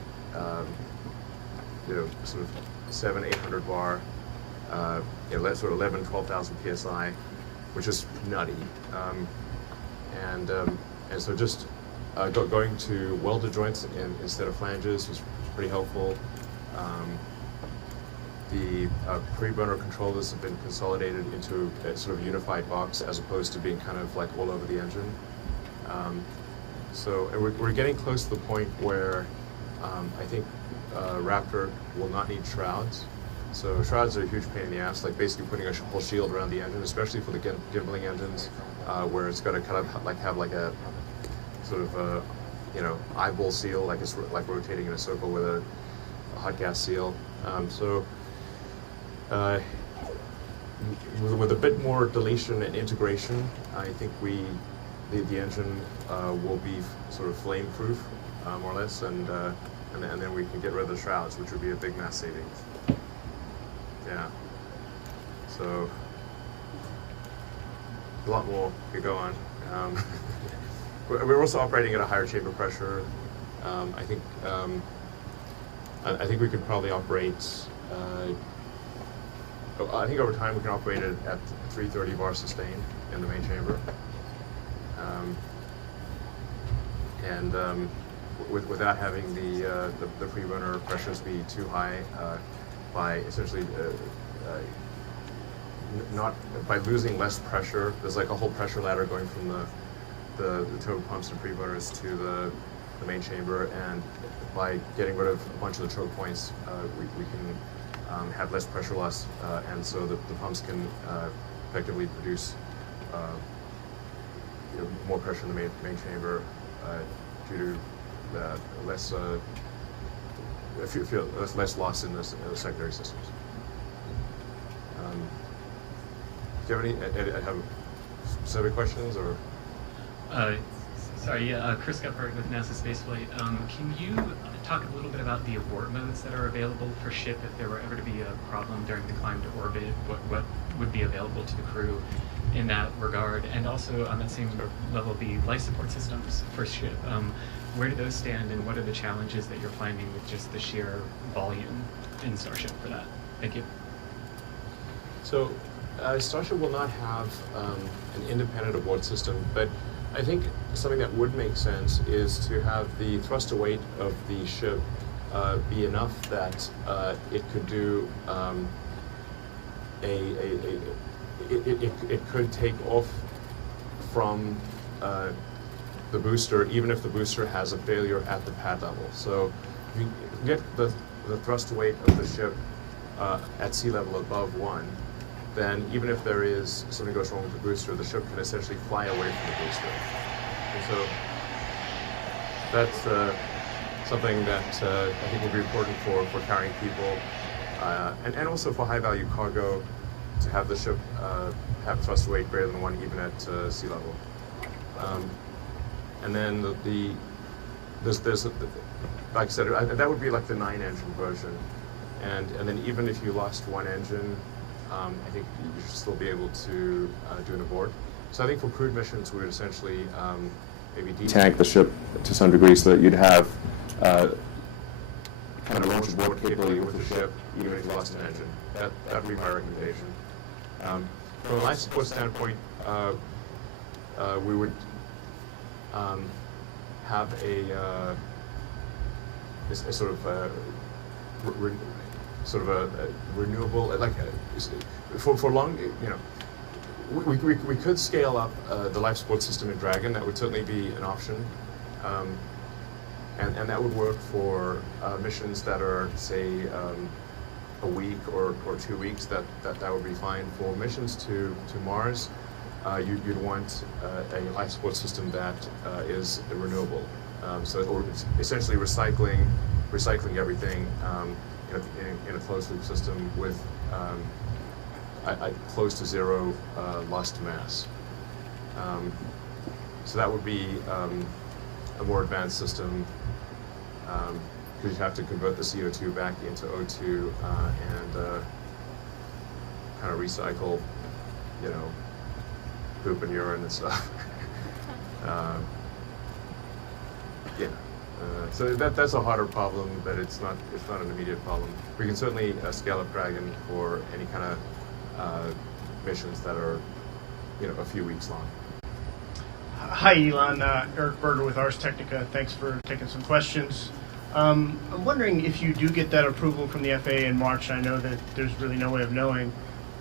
you know, sort of 700-800 bar, you know, sort of 11,000, 12,000 psi, which is nutty. And so just going to welded joints instead of flanges was pretty helpful. The pre-burner controllers have been consolidated into a sort of unified box as opposed to being kind of like all over the engine. So we're getting close to the point where I think Raptor will not need shrouds. So shrouds are a huge pain in the ass, like basically putting a whole shield around the engine, especially for the gimbaling engines, where it's got to kind of have like a sort of you know, eyeball seal, like it's like rotating in a circle with a hot gas seal. With a bit more deletion and integration, I think the engine will be sort of flame proof, more or less, and then we can get rid of the shrouds, which would be a big mass savings. Yeah. So a lot more could go on. We're also operating at a higher chamber pressure. I think we could probably operate. I think over time we can operate it at 330 bar sustain in the main chamber, without having the pre-burner pressures be too high, by essentially not by losing less pressure. There's like a whole pressure ladder going from the turbo pumps and pre-burners to the main chamber, and by getting rid of a bunch of the choke points, we can have less pressure loss, and so the pumps can effectively produce you know, more pressure in the main chamber due to less loss in the secondary systems. Do you have any have specific questions or? Sorry, Chris Gephardt with NASA Spaceflight. Can you talk a little bit about the abort modes that are available for ship if there were ever to be a problem during the climb to orbit? What would be available to the crew in that regard? And also on that same level, the life support systems for ship. Where do those stand, and what are the challenges that you're finding with just the sheer volume in Starship for that? Thank you. So Starship will not have an independent abort system, but I think something that would make sense is to have the thruster weight of the ship be enough that it could do it could take off from the booster, even if the booster has a failure at the pad level. So if you get the thruster weight of the ship at sea level above 1, then even if there is something goes wrong with the booster, the ship can essentially fly away from the booster. And so that's something that I think will be important for carrying people, and also for high-value cargo, to have the ship have thruster weight greater than 1 even at sea level. And then there's like I said, that would be like the 9-engine version, and then even if you lost 1 engine, I think you should still be able to do an abort. So I think for crewed missions, we would essentially maybe tank the ship to some degree so that you'd have kind of launch abort capability with the ship, even if you lost an engine. That would be my recommendation. From a life support standpoint, we would have a sort of a renewable, like for long, you know, we could scale up the life support system in Dragon. That would certainly be an option, and that would work for missions that are, say, a week or 2 weeks. That would be fine. For missions to Mars, you'd want a life support system that is renewable. So it's essentially recycling everything in a closed loop system with close to zero loss to mass. So that would be a more advanced system, because you'd have to convert the CO2 back into O2 and kind of recycle, you know, poop and urine and stuff. Yeah. So that's a harder problem, but it's not an immediate problem. We can certainly scale up Dragon for any kind of missions that are, you know, a few weeks long. Hi, Elon. Eric Berger with Ars Technica. Thanks for taking some questions. I'm wondering if you do get that approval from the FAA in March. I know that there's really no way of knowing,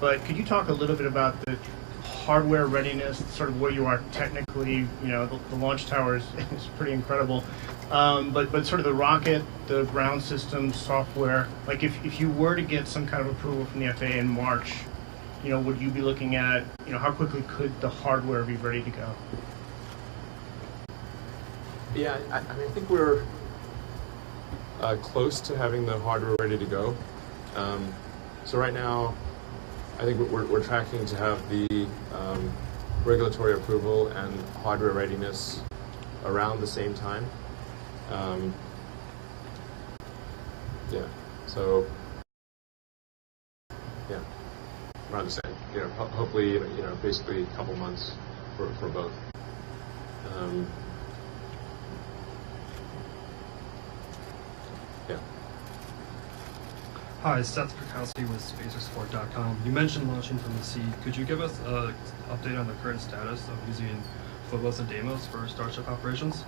but could you talk a little bit about the hardware readiness, sort of where you are technically? You know, the launch tower is pretty incredible, but sort of the rocket, the ground systems, software. Like if you were to get some kind of approval from the FAA in March, you know, would you be looking at, you know, how quickly could the hardware be ready to go? Yeah, I mean, I think we're close to having the hardware ready to go. So right now, I think we're tracking to have the regulatory approval and hardware readiness around the same time. Yeah, so yeah, around the same. You know, hopefully, you know, basically a couple months for both. Yeah. Hi, Seth Krakowski with SpacerSport.com. You mentioned launching from the sea. Could you give us an update on the current status of using Phobos and Deimos for Starship operations?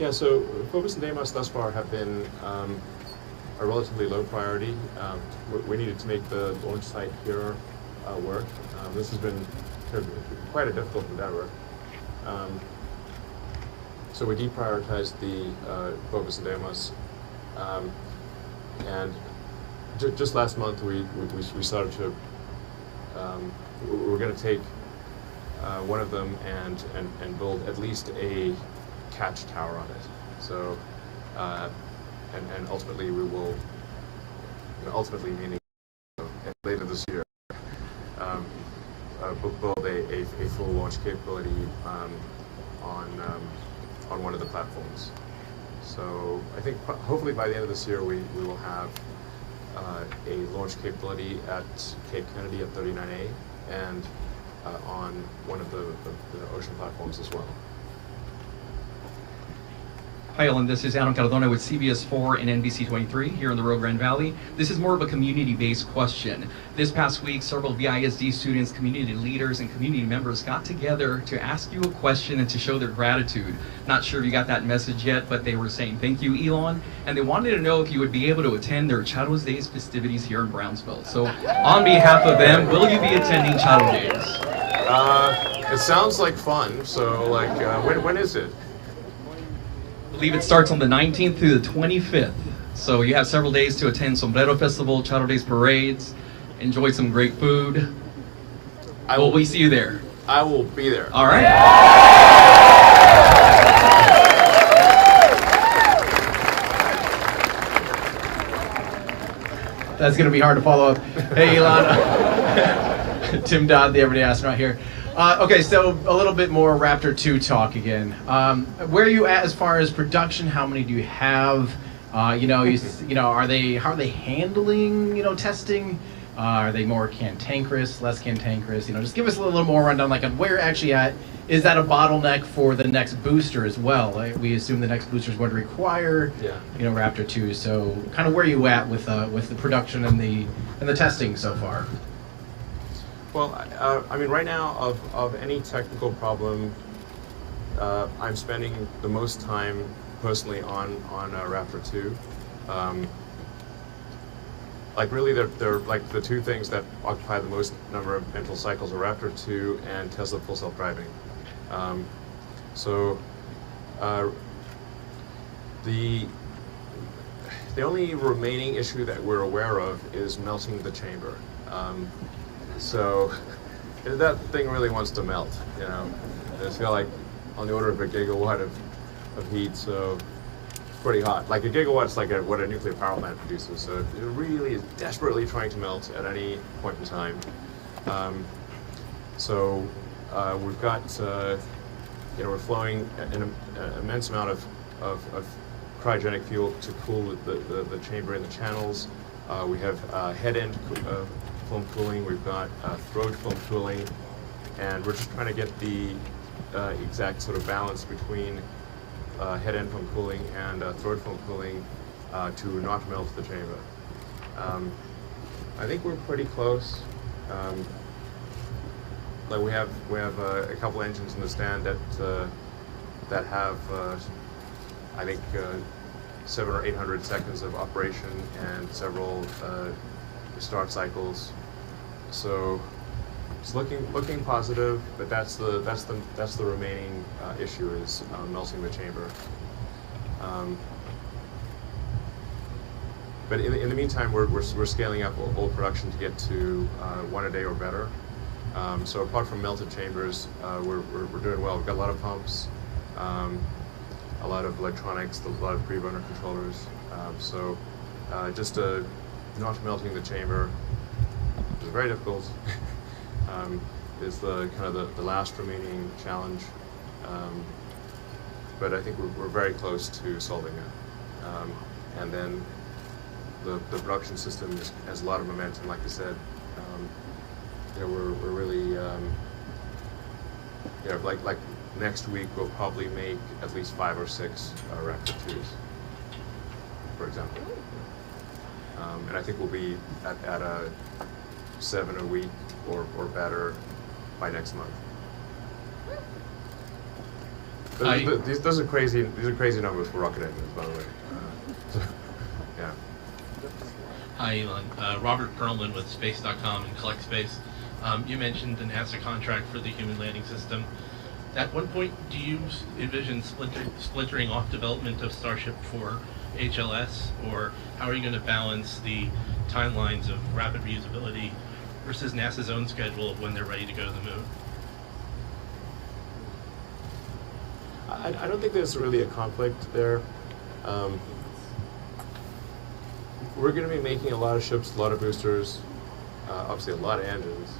Yeah, so Phobos and Deimos thus far have been a relatively low priority. We needed to make the launch site here work. This has been quite a difficult endeavor. So we deprioritized the Phobos and Deimos. And just last month, we started to, we're going to take one of them and build at least a catch tower on it. So, and ultimately we will, ultimately meaning later this year, build a full launch capability on one of the platforms. So I think hopefully by the end of this year we will have a launch capability at Cape Kennedy at 39A and on one of the ocean platforms as well. Hi, Ellen. This is Adam Cardona with CBS 4 and NBC 23 here in the Rio Grande Valley. This is more of a community-based question. This past week, several VISD students, community leaders, and community members got together to ask you a question and to show their gratitude. Not sure if you got that message yet, but they were saying thank you, Elon, and they wanted to know if you would be able to attend their Chatham Days festivities here in Brownsville. So, on behalf of them, will you be attending Chatham Days? It sounds like fun. So, like, when is it? I believe it starts on the 19th through the 25th. So you have several days to attend Sombrero Festival, Chatham Days parades, enjoy some great food. Will we see you there? I will be there. All right. That's going to be hard to follow up. Hey, Elon. Tim Dodd, the Everyday Astronaut here. Okay, so a little bit more Raptor 2 talk again. Where are you at as far as production? How many do you have? Are they handling testing? Are they more cantankerous, less cantankerous? Just give us a little more rundown, like on where you're actually at. Is that a bottleneck for the next booster as well? We assume the next booster is going to require, Raptor 2. So, kind of where are you at with the production and the testing so far? Well, I mean, right now, of any technical problem, I'm spending the most time personally on Raptor 2. Like really, they're like the two things that occupy the most number of mental cycles are Raptor 2 and Tesla Full Self Driving. The only remaining issue that we're aware of is melting the chamber. So that thing really wants to melt, It's got like on the order of a gigawatt of heat. So pretty hot. Like a gigawatt's like what a nuclear power plant produces. So it really is desperately trying to melt at any point in time. We've got, we're flowing an immense amount of cryogenic fuel to cool the chamber in the channels. We have head-end foam cooling. We've got throat foam cooling, and we're just trying to get the exact sort of balance between head-end foam cooling and throat foam cooling to not melt the chamber. I think we're pretty close. Like we have a couple engines in the stand that have I think 700 or 800 seconds of operation and several start cycles. So it's looking positive, but that's the remaining issue is melting the chamber. But in the meantime, we're scaling up all production to get to 1 a day or better. So apart from melted chambers, we're doing well. We've got a lot of pumps, a lot of electronics, a lot of pre-burner controllers. Just not melting the chamber is very difficult. Is the kind of the last remaining challenge. But I think we're very close to solving it. And then the production system has a lot of momentum, like I said. We're really, like next week we'll probably make at least 5 or 6 Raptor 2s, for example. And I think we'll be at a 7 a week or better by next month. Those are crazy. These are crazy numbers for rocket engines, by the way. Yeah. Hi, Elon. Robert Perlman with Space.com and Collect Space. You mentioned the NASA contract for the human landing system. At what point do you envision splintering off development of Starship for HLS, or how are you going to balance the timelines of rapid reusability versus NASA's own schedule of when they're ready to go to the moon? I don't think there's really a conflict there. We're going to be making a lot of ships, a lot of boosters, obviously a lot of engines.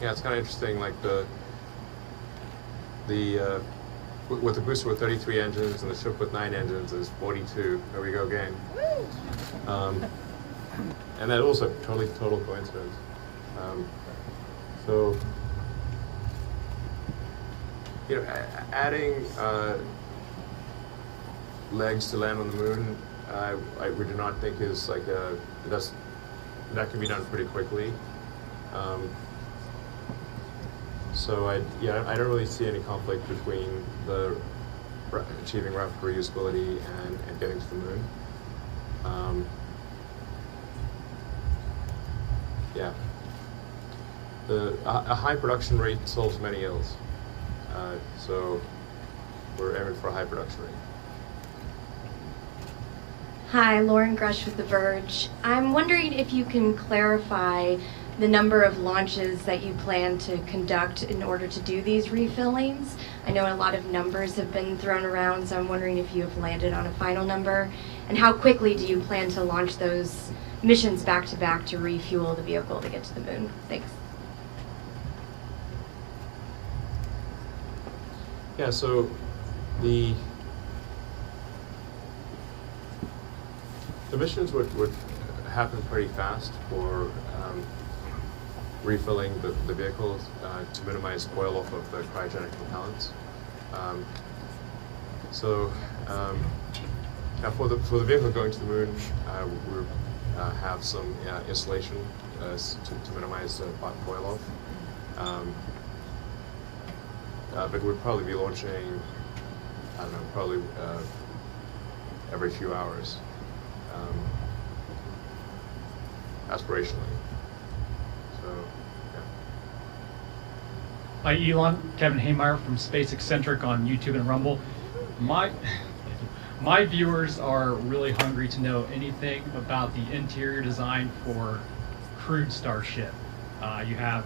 Yeah, it's kind of interesting. Like with the booster with 33 engines and the ship with 9 engines is 42. There we go again. And that also total coincidence. Adding legs to land on the moon, we do not think is like that can be done pretty quickly. I don't really see any conflict between achieving rapid reusability and getting to the moon. A high production rate solves many ills. So we're aiming for a high production rate. Hi, Lauren Grush with The Verge. I'm wondering if you can clarify the number of launches that you plan to conduct in order to do these refillings. I know a lot of numbers have been thrown around, so I'm wondering if you have landed on a final number, and how quickly do you plan to launch those missions back to back to refuel the vehicle to get to the moon? Thanks. Yeah, so the missions would happen pretty fast for refilling the vehicles to minimize boil off of the cryogenic propellants. Now for the vehicle going to the moon, we have some insulation to minimize boil off. But we'd probably be launching, I don't know, probably every few hours, aspirationally. So, yeah. Hi, Elon. Kevin Haymeyer from Space Eccentric on YouTube and Rumble. My viewers are really hungry to know anything about the interior design for crewed Starship. You have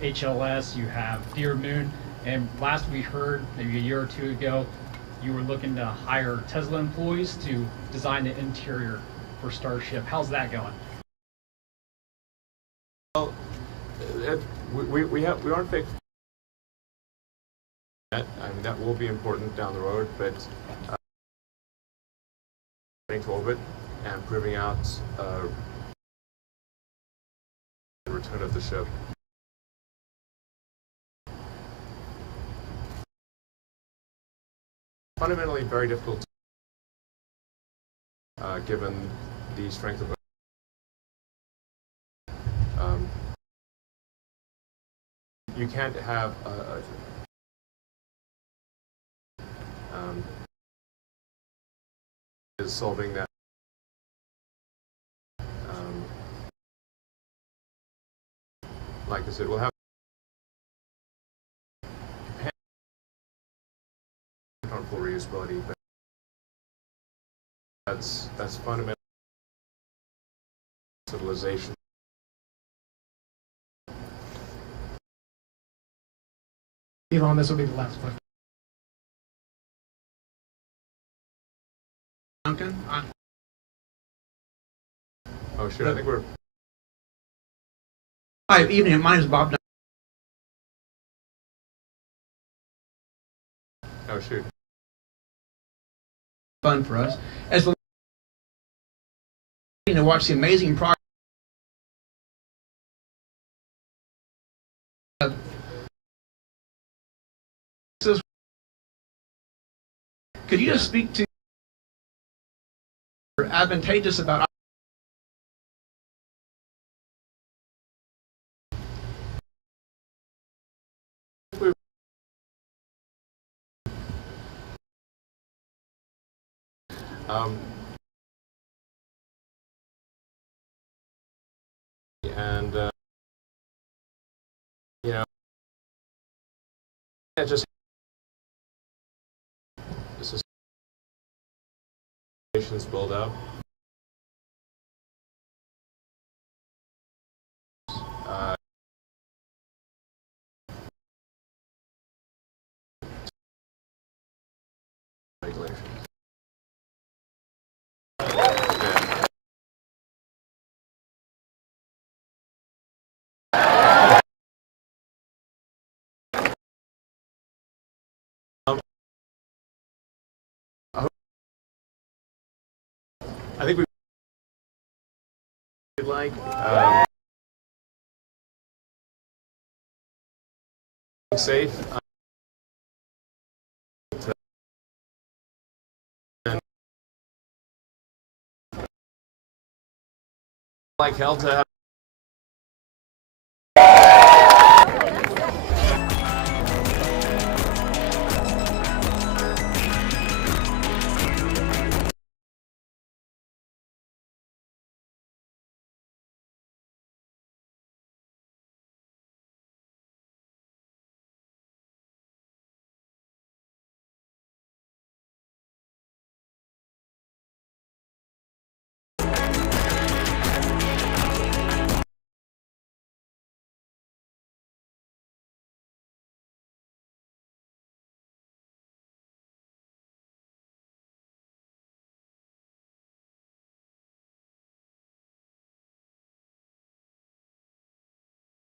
HLS, you have Deer Moon. And last we heard, maybe a year or two ago, you were looking to hire Tesla employees to design the interior for Starship. How's that going? Well, we aren't fixed yet. I mean, that will be important down the road, but getting to orbit and proving out the return of the ship. Fundamentally very difficult given the strength of you can't have is solving that like I said, we'll have on full reusability, but that's fundamental civilization. Elon, this will be the last question. Duncan? Oh, shoot, I think we're... Hi, evening. My name is Bob Duncan. Oh, shoot. Fun for us. As the to watch the amazing progress. Could you just speak to advantageous about and you know, it just this is build up. Regulations. I think we like safe. Like hell to have